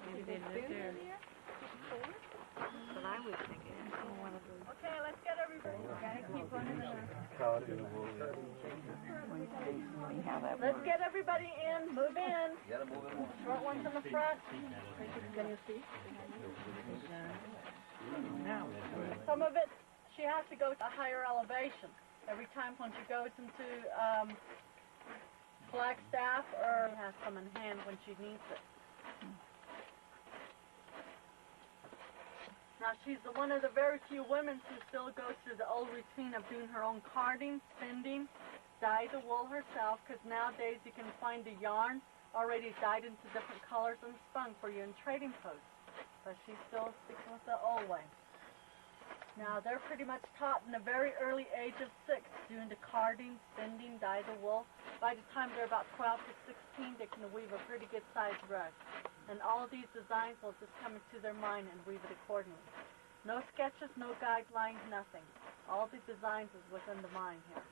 Maybe they live there. That's what I was thinking. Okay, let's get everybody. Gotta keep running Let's get everybody in. Move in. Short ones in the front. Can you see? Some of it, she has to go to a higher elevation. Every time when she goes into Flagstaff, or has some in hand when she needs it. Now she's one of the very few women who still goes through the old routine of doing her own carding, spinding, dye the wool herself, because nowadays you can find the yarn already dyed into different colors and spun for you in trading posts. But she's still sticking with the old way. Now they're pretty much taught in a very early age of 6 doing the carding, spinding, dye the wool. By the time they're about 12 to 16, they can weave a pretty good sized rug. And all of these designs will just come into their mind and weave it accordingly. No sketches, no guidelines, nothing. All the designs is within the mind here.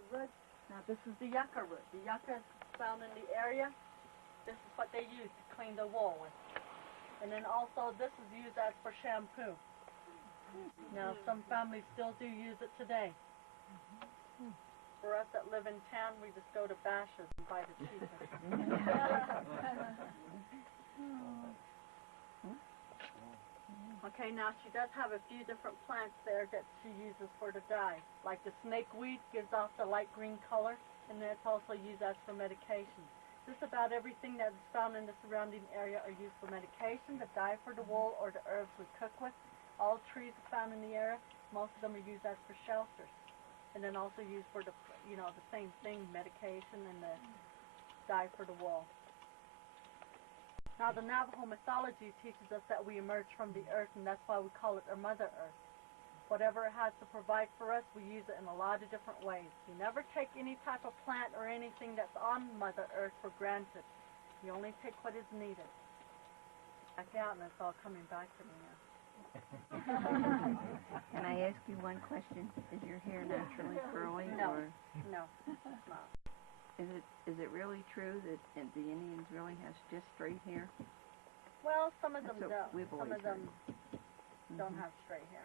The root, now this is the yucca root. The yucca is found in the area. This is what they use to clean the wool with. And then also this is used as for shampoo. Now some families still do use it today. For us that live in town, we just go to Bashas and buy the cheapest. Okay, now she does have a few different plants there that she uses for the dye. Like the snakeweed gives off the light green color, and that's also used as for medication. Just about everything that is found in the surrounding area are used for medication, the dye for the wool, or the herbs we cook with. All trees found in the area, most of them are used as for shelters. And then also used for the, the same thing, medication and the dye for the wool. Now the Navajo mythology teaches us that we emerge from the earth, and that's why we call it our Mother Earth. Whatever it has to provide for us, we use it in a lot of different ways. We never take any type of plant or anything that's on Mother Earth for granted. We only take what is needed. Back out, and it's all coming back to me now. Can I ask you one question? Is your hair naturally curly? No, or no, it's not. Is it really true that the Indians really have just straight hair? Well, some of them That's don't. what we've Some always of them heard. don't have straight hair.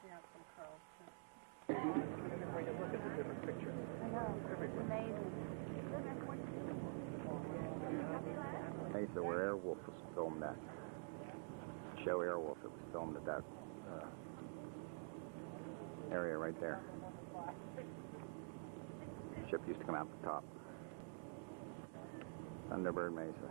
They have some curls too. When you look at the different pictures, I know. It's amazing. Mesa where Airwolf was filmed at. Show Airwolf, it was filmed at that area right there. Ship used to come out the top. Thunderbird Mesa.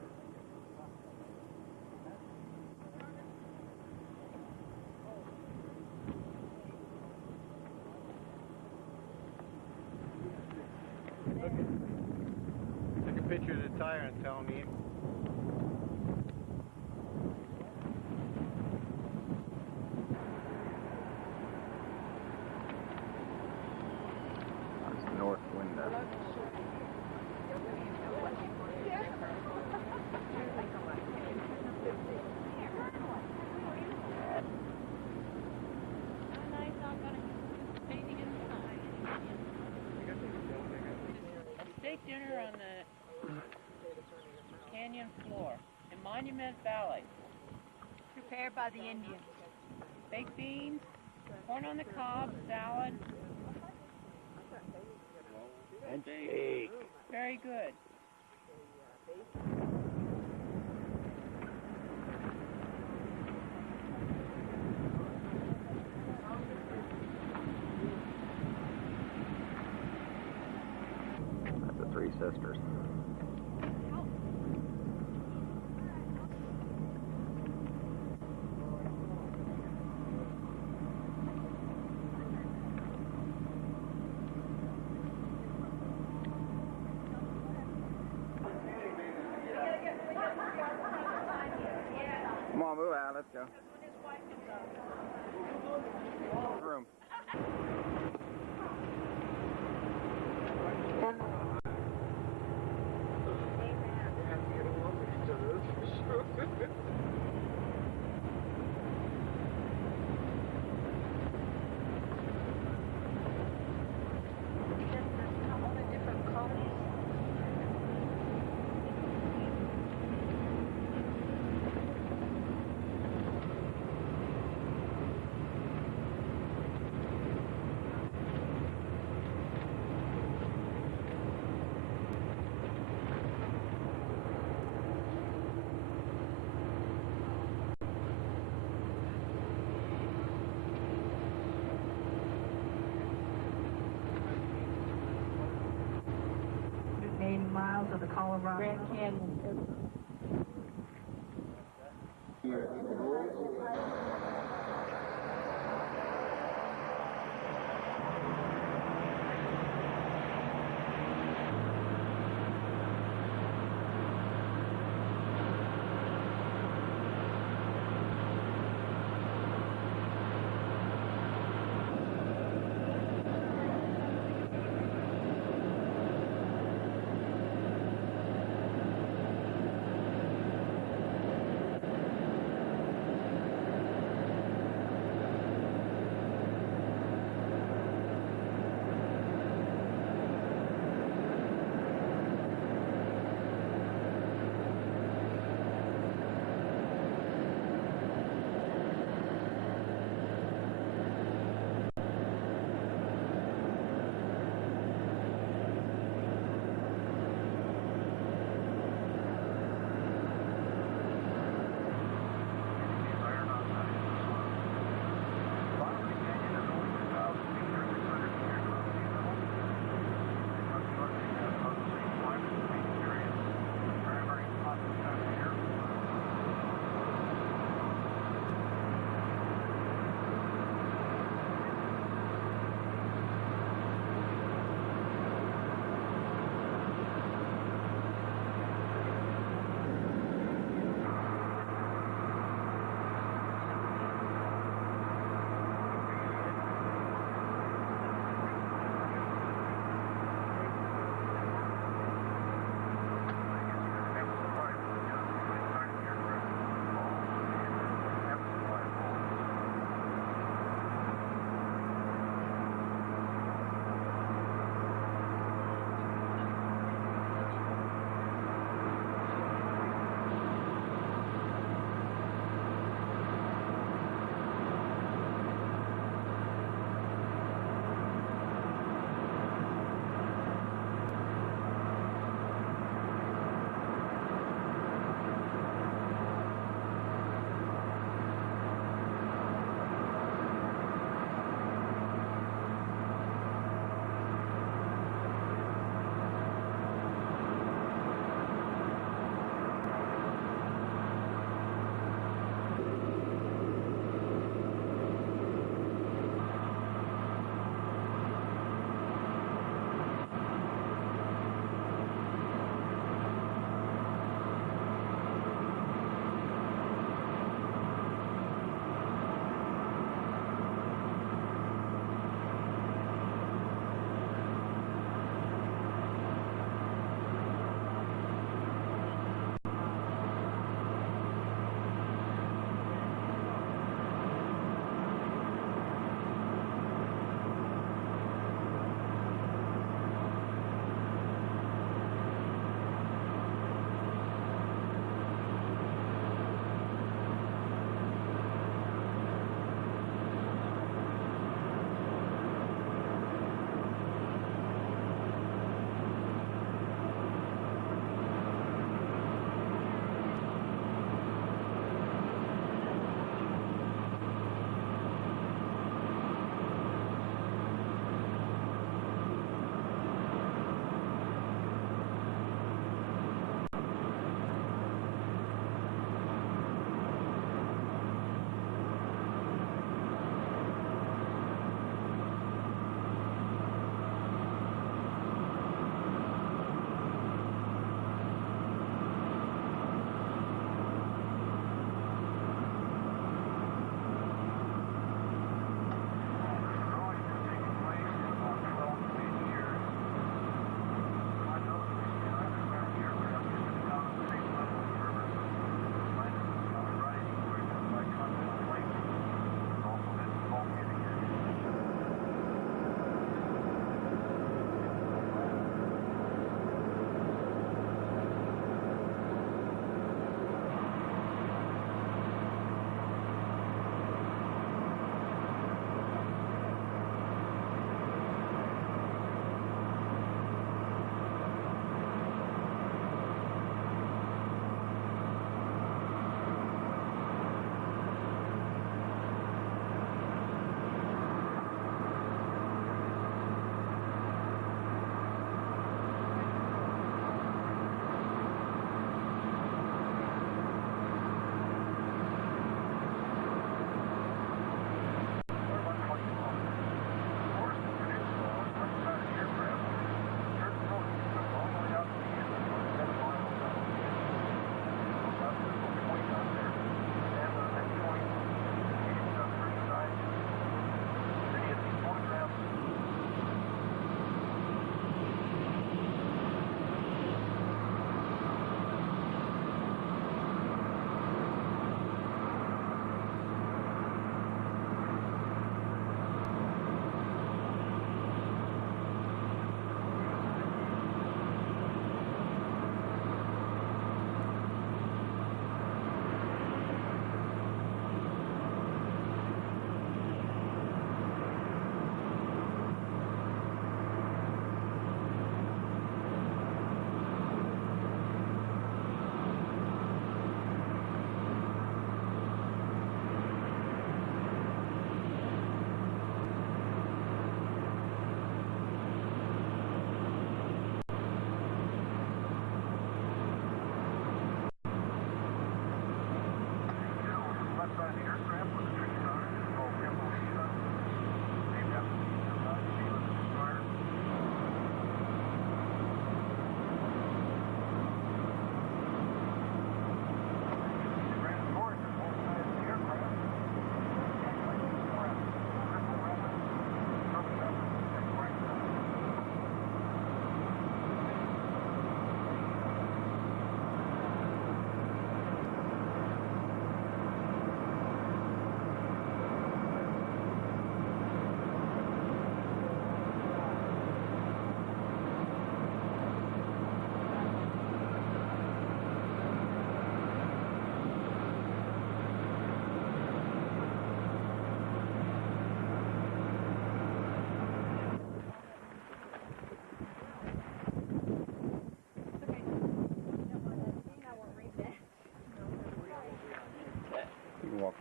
Take a picture of the tire and tell me. That's the north window. Steak dinner on the canyon floor in Monument Valley. Prepared by the Indians. Baked beans, corn on the cob, salad. And steak. Very good. That's the Three Sisters. Come on, move out, let's go. Room. Miles of the Colorado Grand Canyon.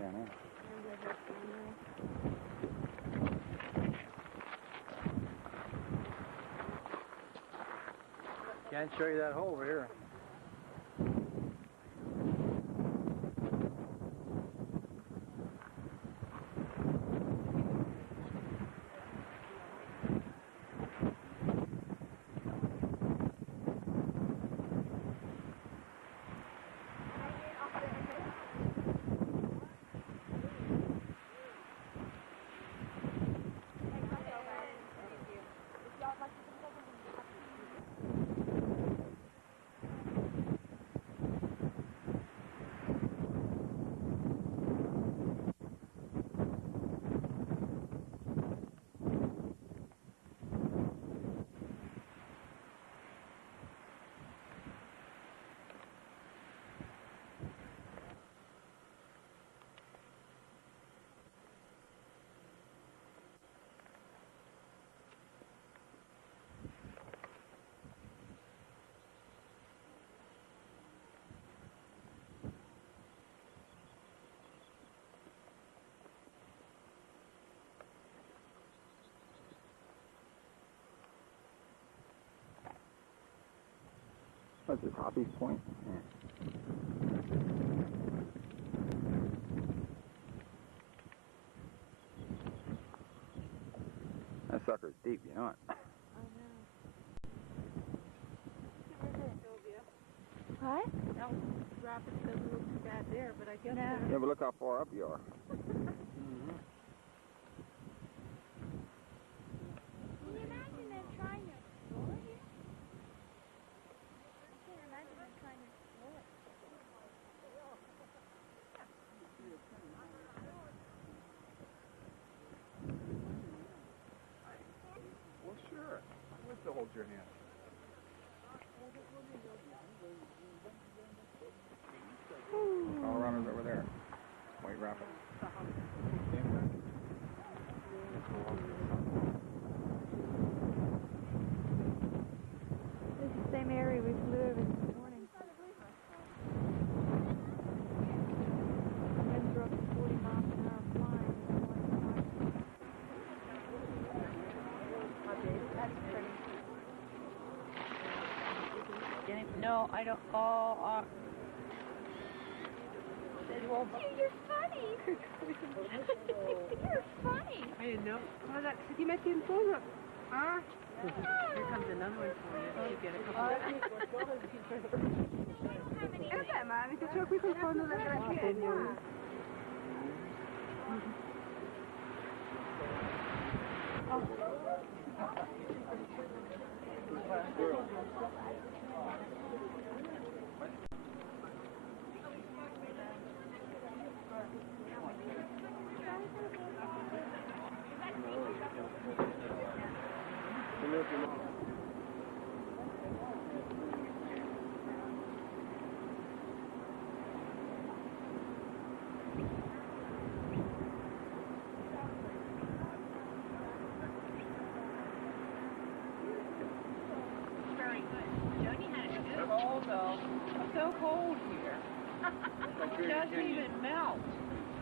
down there. Can't show you that hole over here. What's this, Hoppy's Point? Yeah. That sucker's deep, you know it. What? That rapids doesn't look too bad there, but I guess... Yeah, but look how far up you are. Can you imagine them trying to explore here? I can't imagine them trying to explore. Well, sure. I'd love to hold your hand. Colorado's over there. White Rapids. This is the same area we flew over this morning. Winds are up to 40 miles an hour flying. No, I don't. Oh, You're funny. You're funny. I didn't know. Hola, ¿se te metió en todo? Ah. Here comes another one for you. You get a couple. Esa, mami, te choco con fondo de la Cold though. It's so cold here. It doesn't even melt.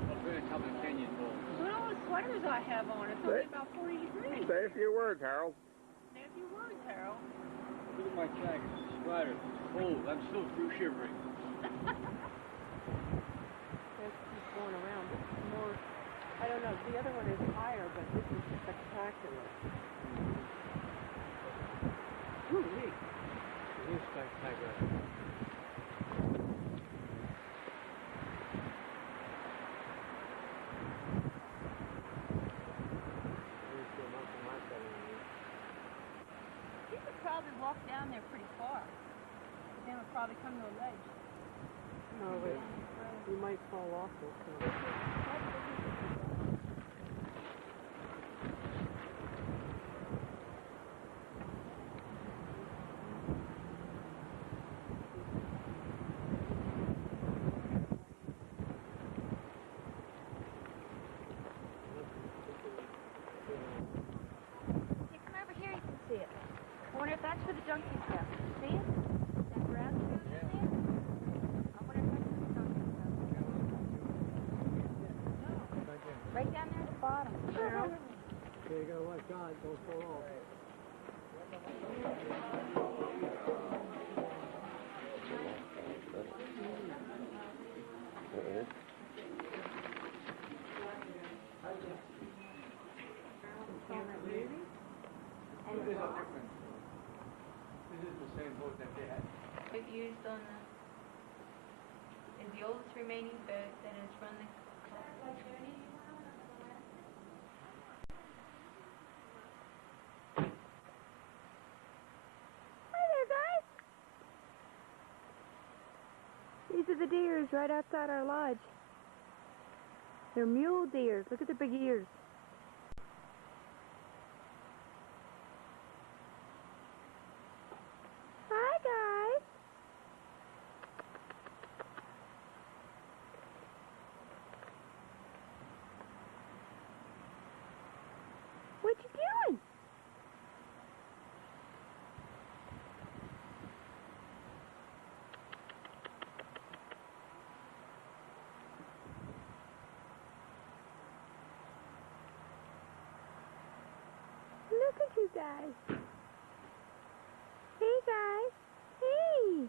Look at all the sweaters I have on. It's only about 40 degrees. Say a few words, Harold. Say a few words, Harold. Look at my jacket, sweater. Cold. I'm still through shivering. This keeps going around. This is more, I don't know, the other one is higher, but this is spectacular. Ooh, wait. It is spectacular. You could probably walk down there pretty far. But then we'll probably come to a ledge. No, but you might fall off this one. See it. I wonder if that's where the donkey's go. See it? That brown thing there? I wonder if that's where the donkey's go. bottom, Cheryl. Okay, you gotta watch out, don't fall off. This is the same boat that they had. It used on is the oldest remaining boat that has run the journey. Hi there, guys. These are the deers right outside our lodge. They're mule deers. Look at the big ears. Hi, guys. What you doing? Look at you guys. Hey, guys. Hey.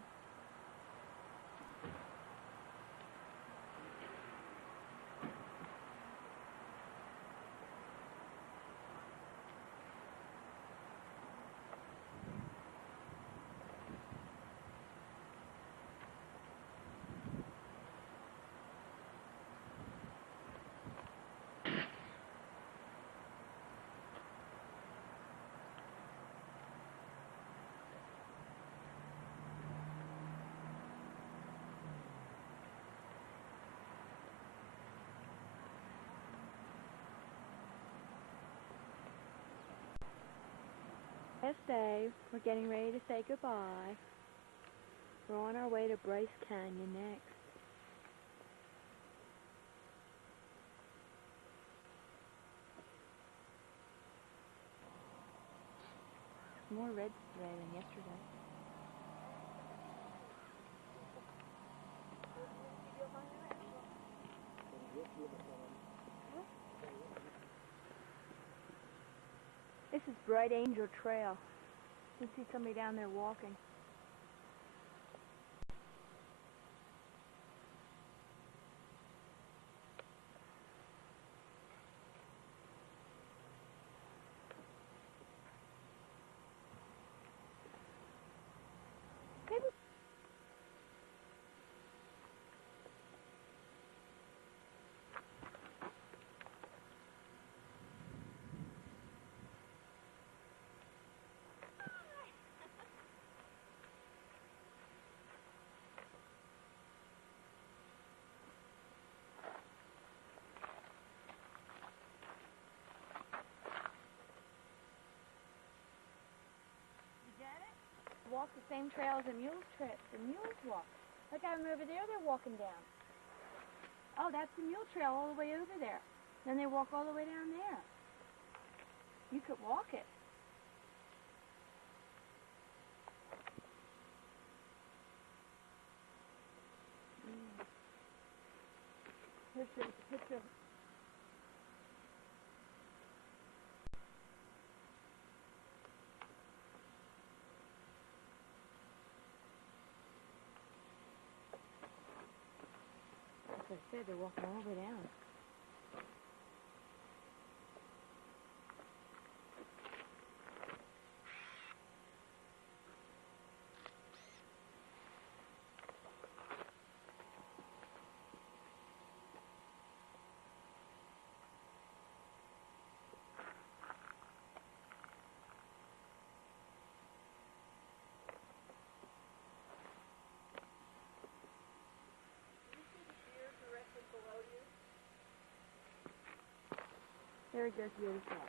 Last day, we're getting ready to say goodbye. We're on our way to Bryce Canyon next. More reds today than yesterday. This is Bright Angel Trail. You can see somebody down there walking. Maybe. Walk the same trail as the mules walk. Look at them over there, they're walking down. Oh, that's the mule trail all the way over there. Then they walk all the way down there. You could walk it. Here's the picture. As I said, they're walking all the way down. There it goes the other side.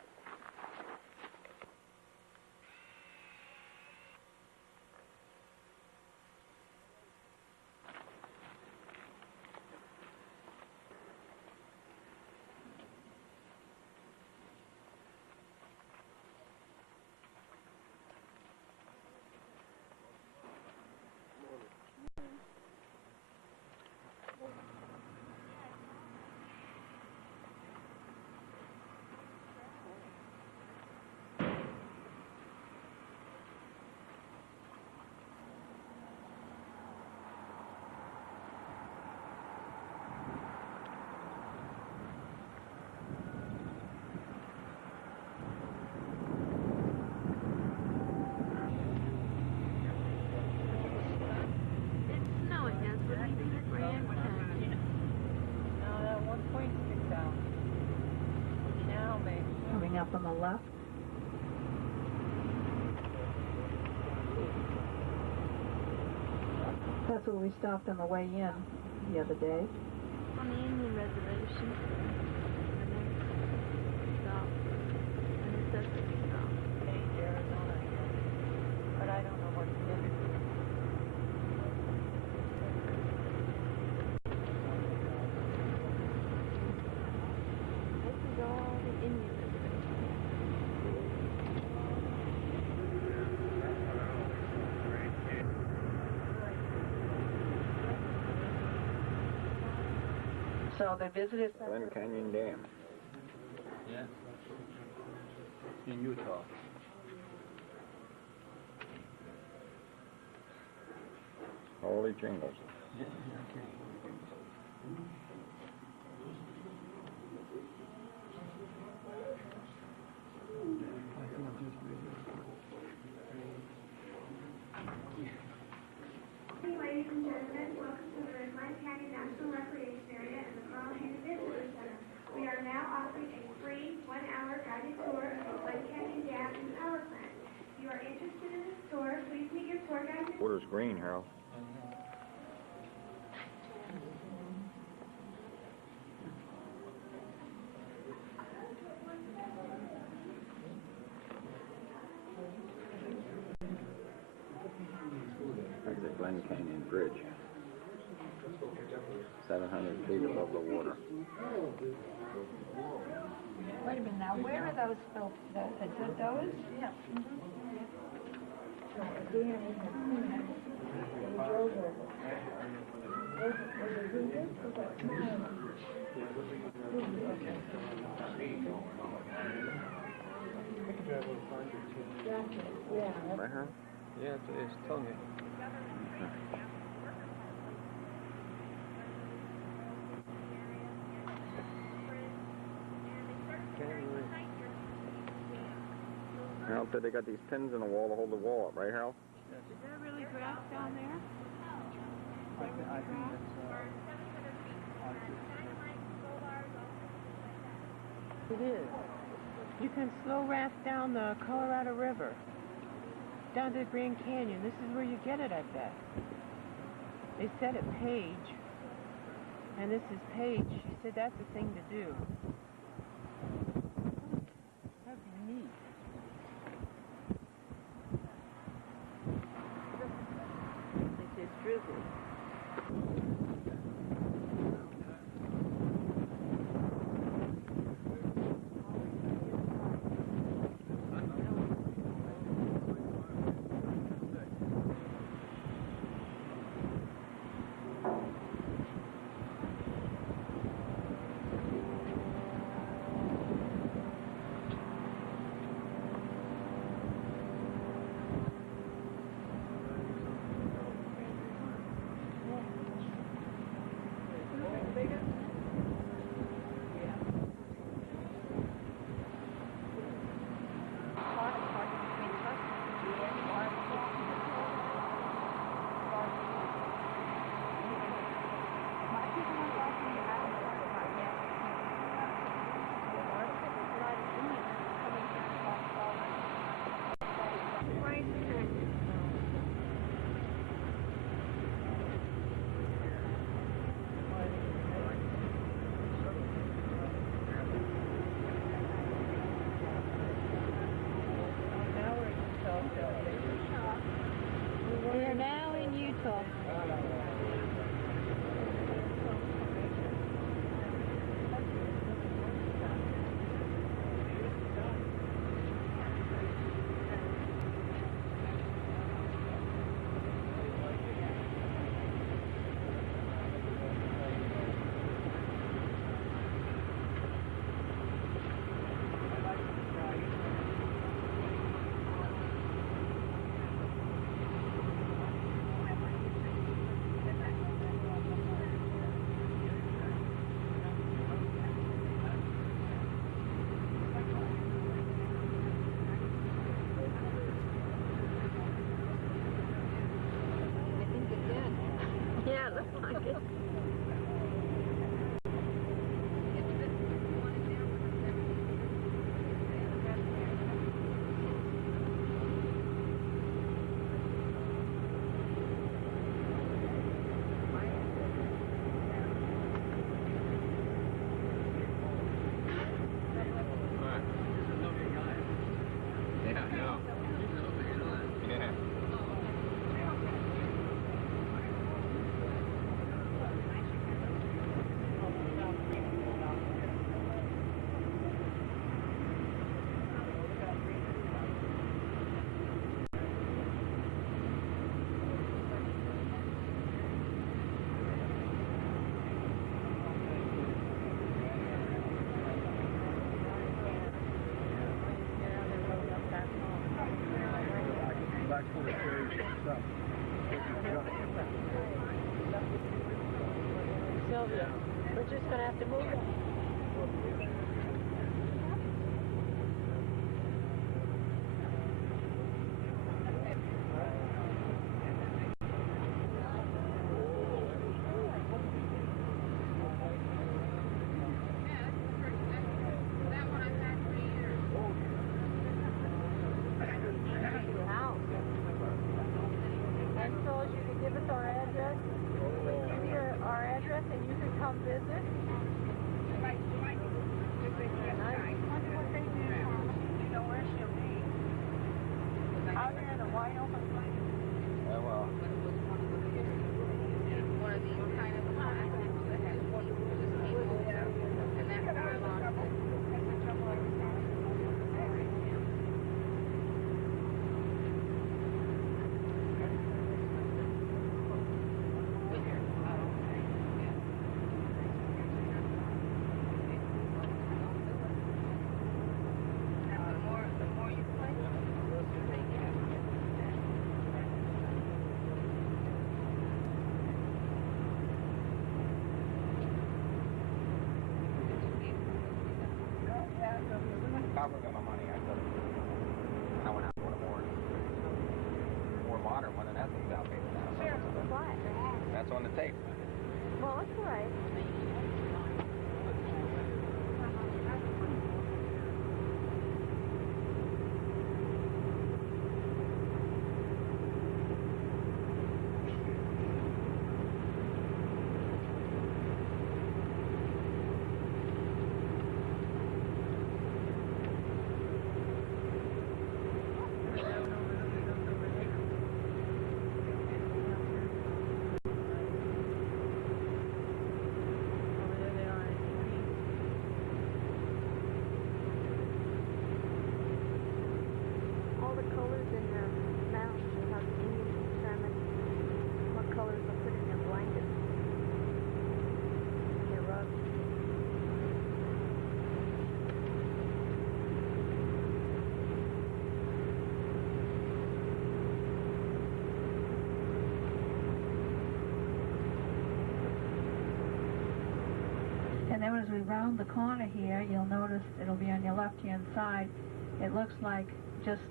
up on the left. That's where we stopped on the way in the other day. On the Indian reservation. And then stop. And it says that we stop. Arizona, but I don't know what it is. This is all the Indian reservation. So they visited Glen Canyon Dam. Yeah. In Utah. Holy jingles. Ladies and gentlemen, welcome to the Glen Canyon National Recreation Area and the Carl Haney Visitor Center. We are now offering a free 1-hour guided tour of the Glen Canyon Dam and Power Plant. If you are interested in this tour, please meet your tour guide. Water's green, Harold. That's the Glen Canyon Bridge. 700 feet above the water. Wait a minute, now where are those built? Is it those? Yeah. Right, Harold? Yeah, it's telling me. Harold said they got these pins in the wall to hold the wall up, right, Harold? Is there really grass down there? I think that's It is. You can slow raft down the Colorado River, down to the Grand Canyon. This is where you get it, I bet. They said at Page, and this is Page. She said that's the thing to do. That'd be neat. This is drizzly. Sylvia, we're just going to have to move it. If I would got my money, I could have. I went out for a more modern one, and that thing's outdated now. Sure, what? That's on the tape. Well, it's all right. And then as we round the corner here, you'll notice it'll be on your left-hand side. It looks like just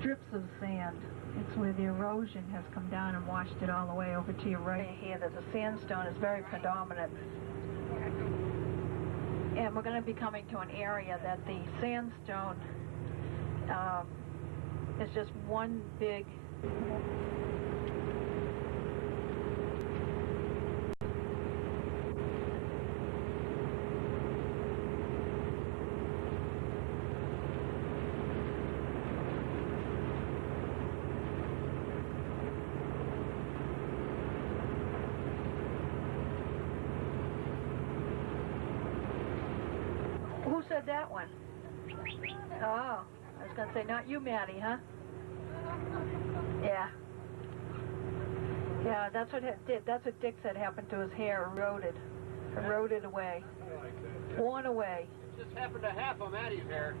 strips of sand. It's where the erosion has come down and washed it all the way over to your right. Here, there's a sandstone. It's very predominant. And we're going to be coming to an area that the sandstone is just one big... Who said that one? Oh, I was going to say, not you, Maddie, huh? Yeah. Yeah, that's what it did. That's what Dick said happened to his hair. Eroded away. Worn away. It just happened to half of Maddie's hair.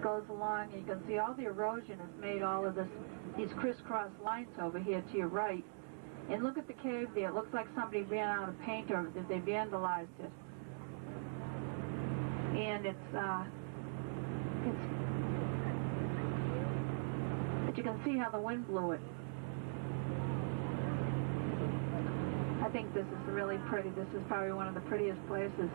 Goes along, and you can see all the erosion has made all of these crisscross lines over here to your right. And look at the cave there. It looks like somebody ran out of paint or that they vandalized it. And but you can see how the wind blew it. I think this is really pretty. This is probably one of the prettiest places.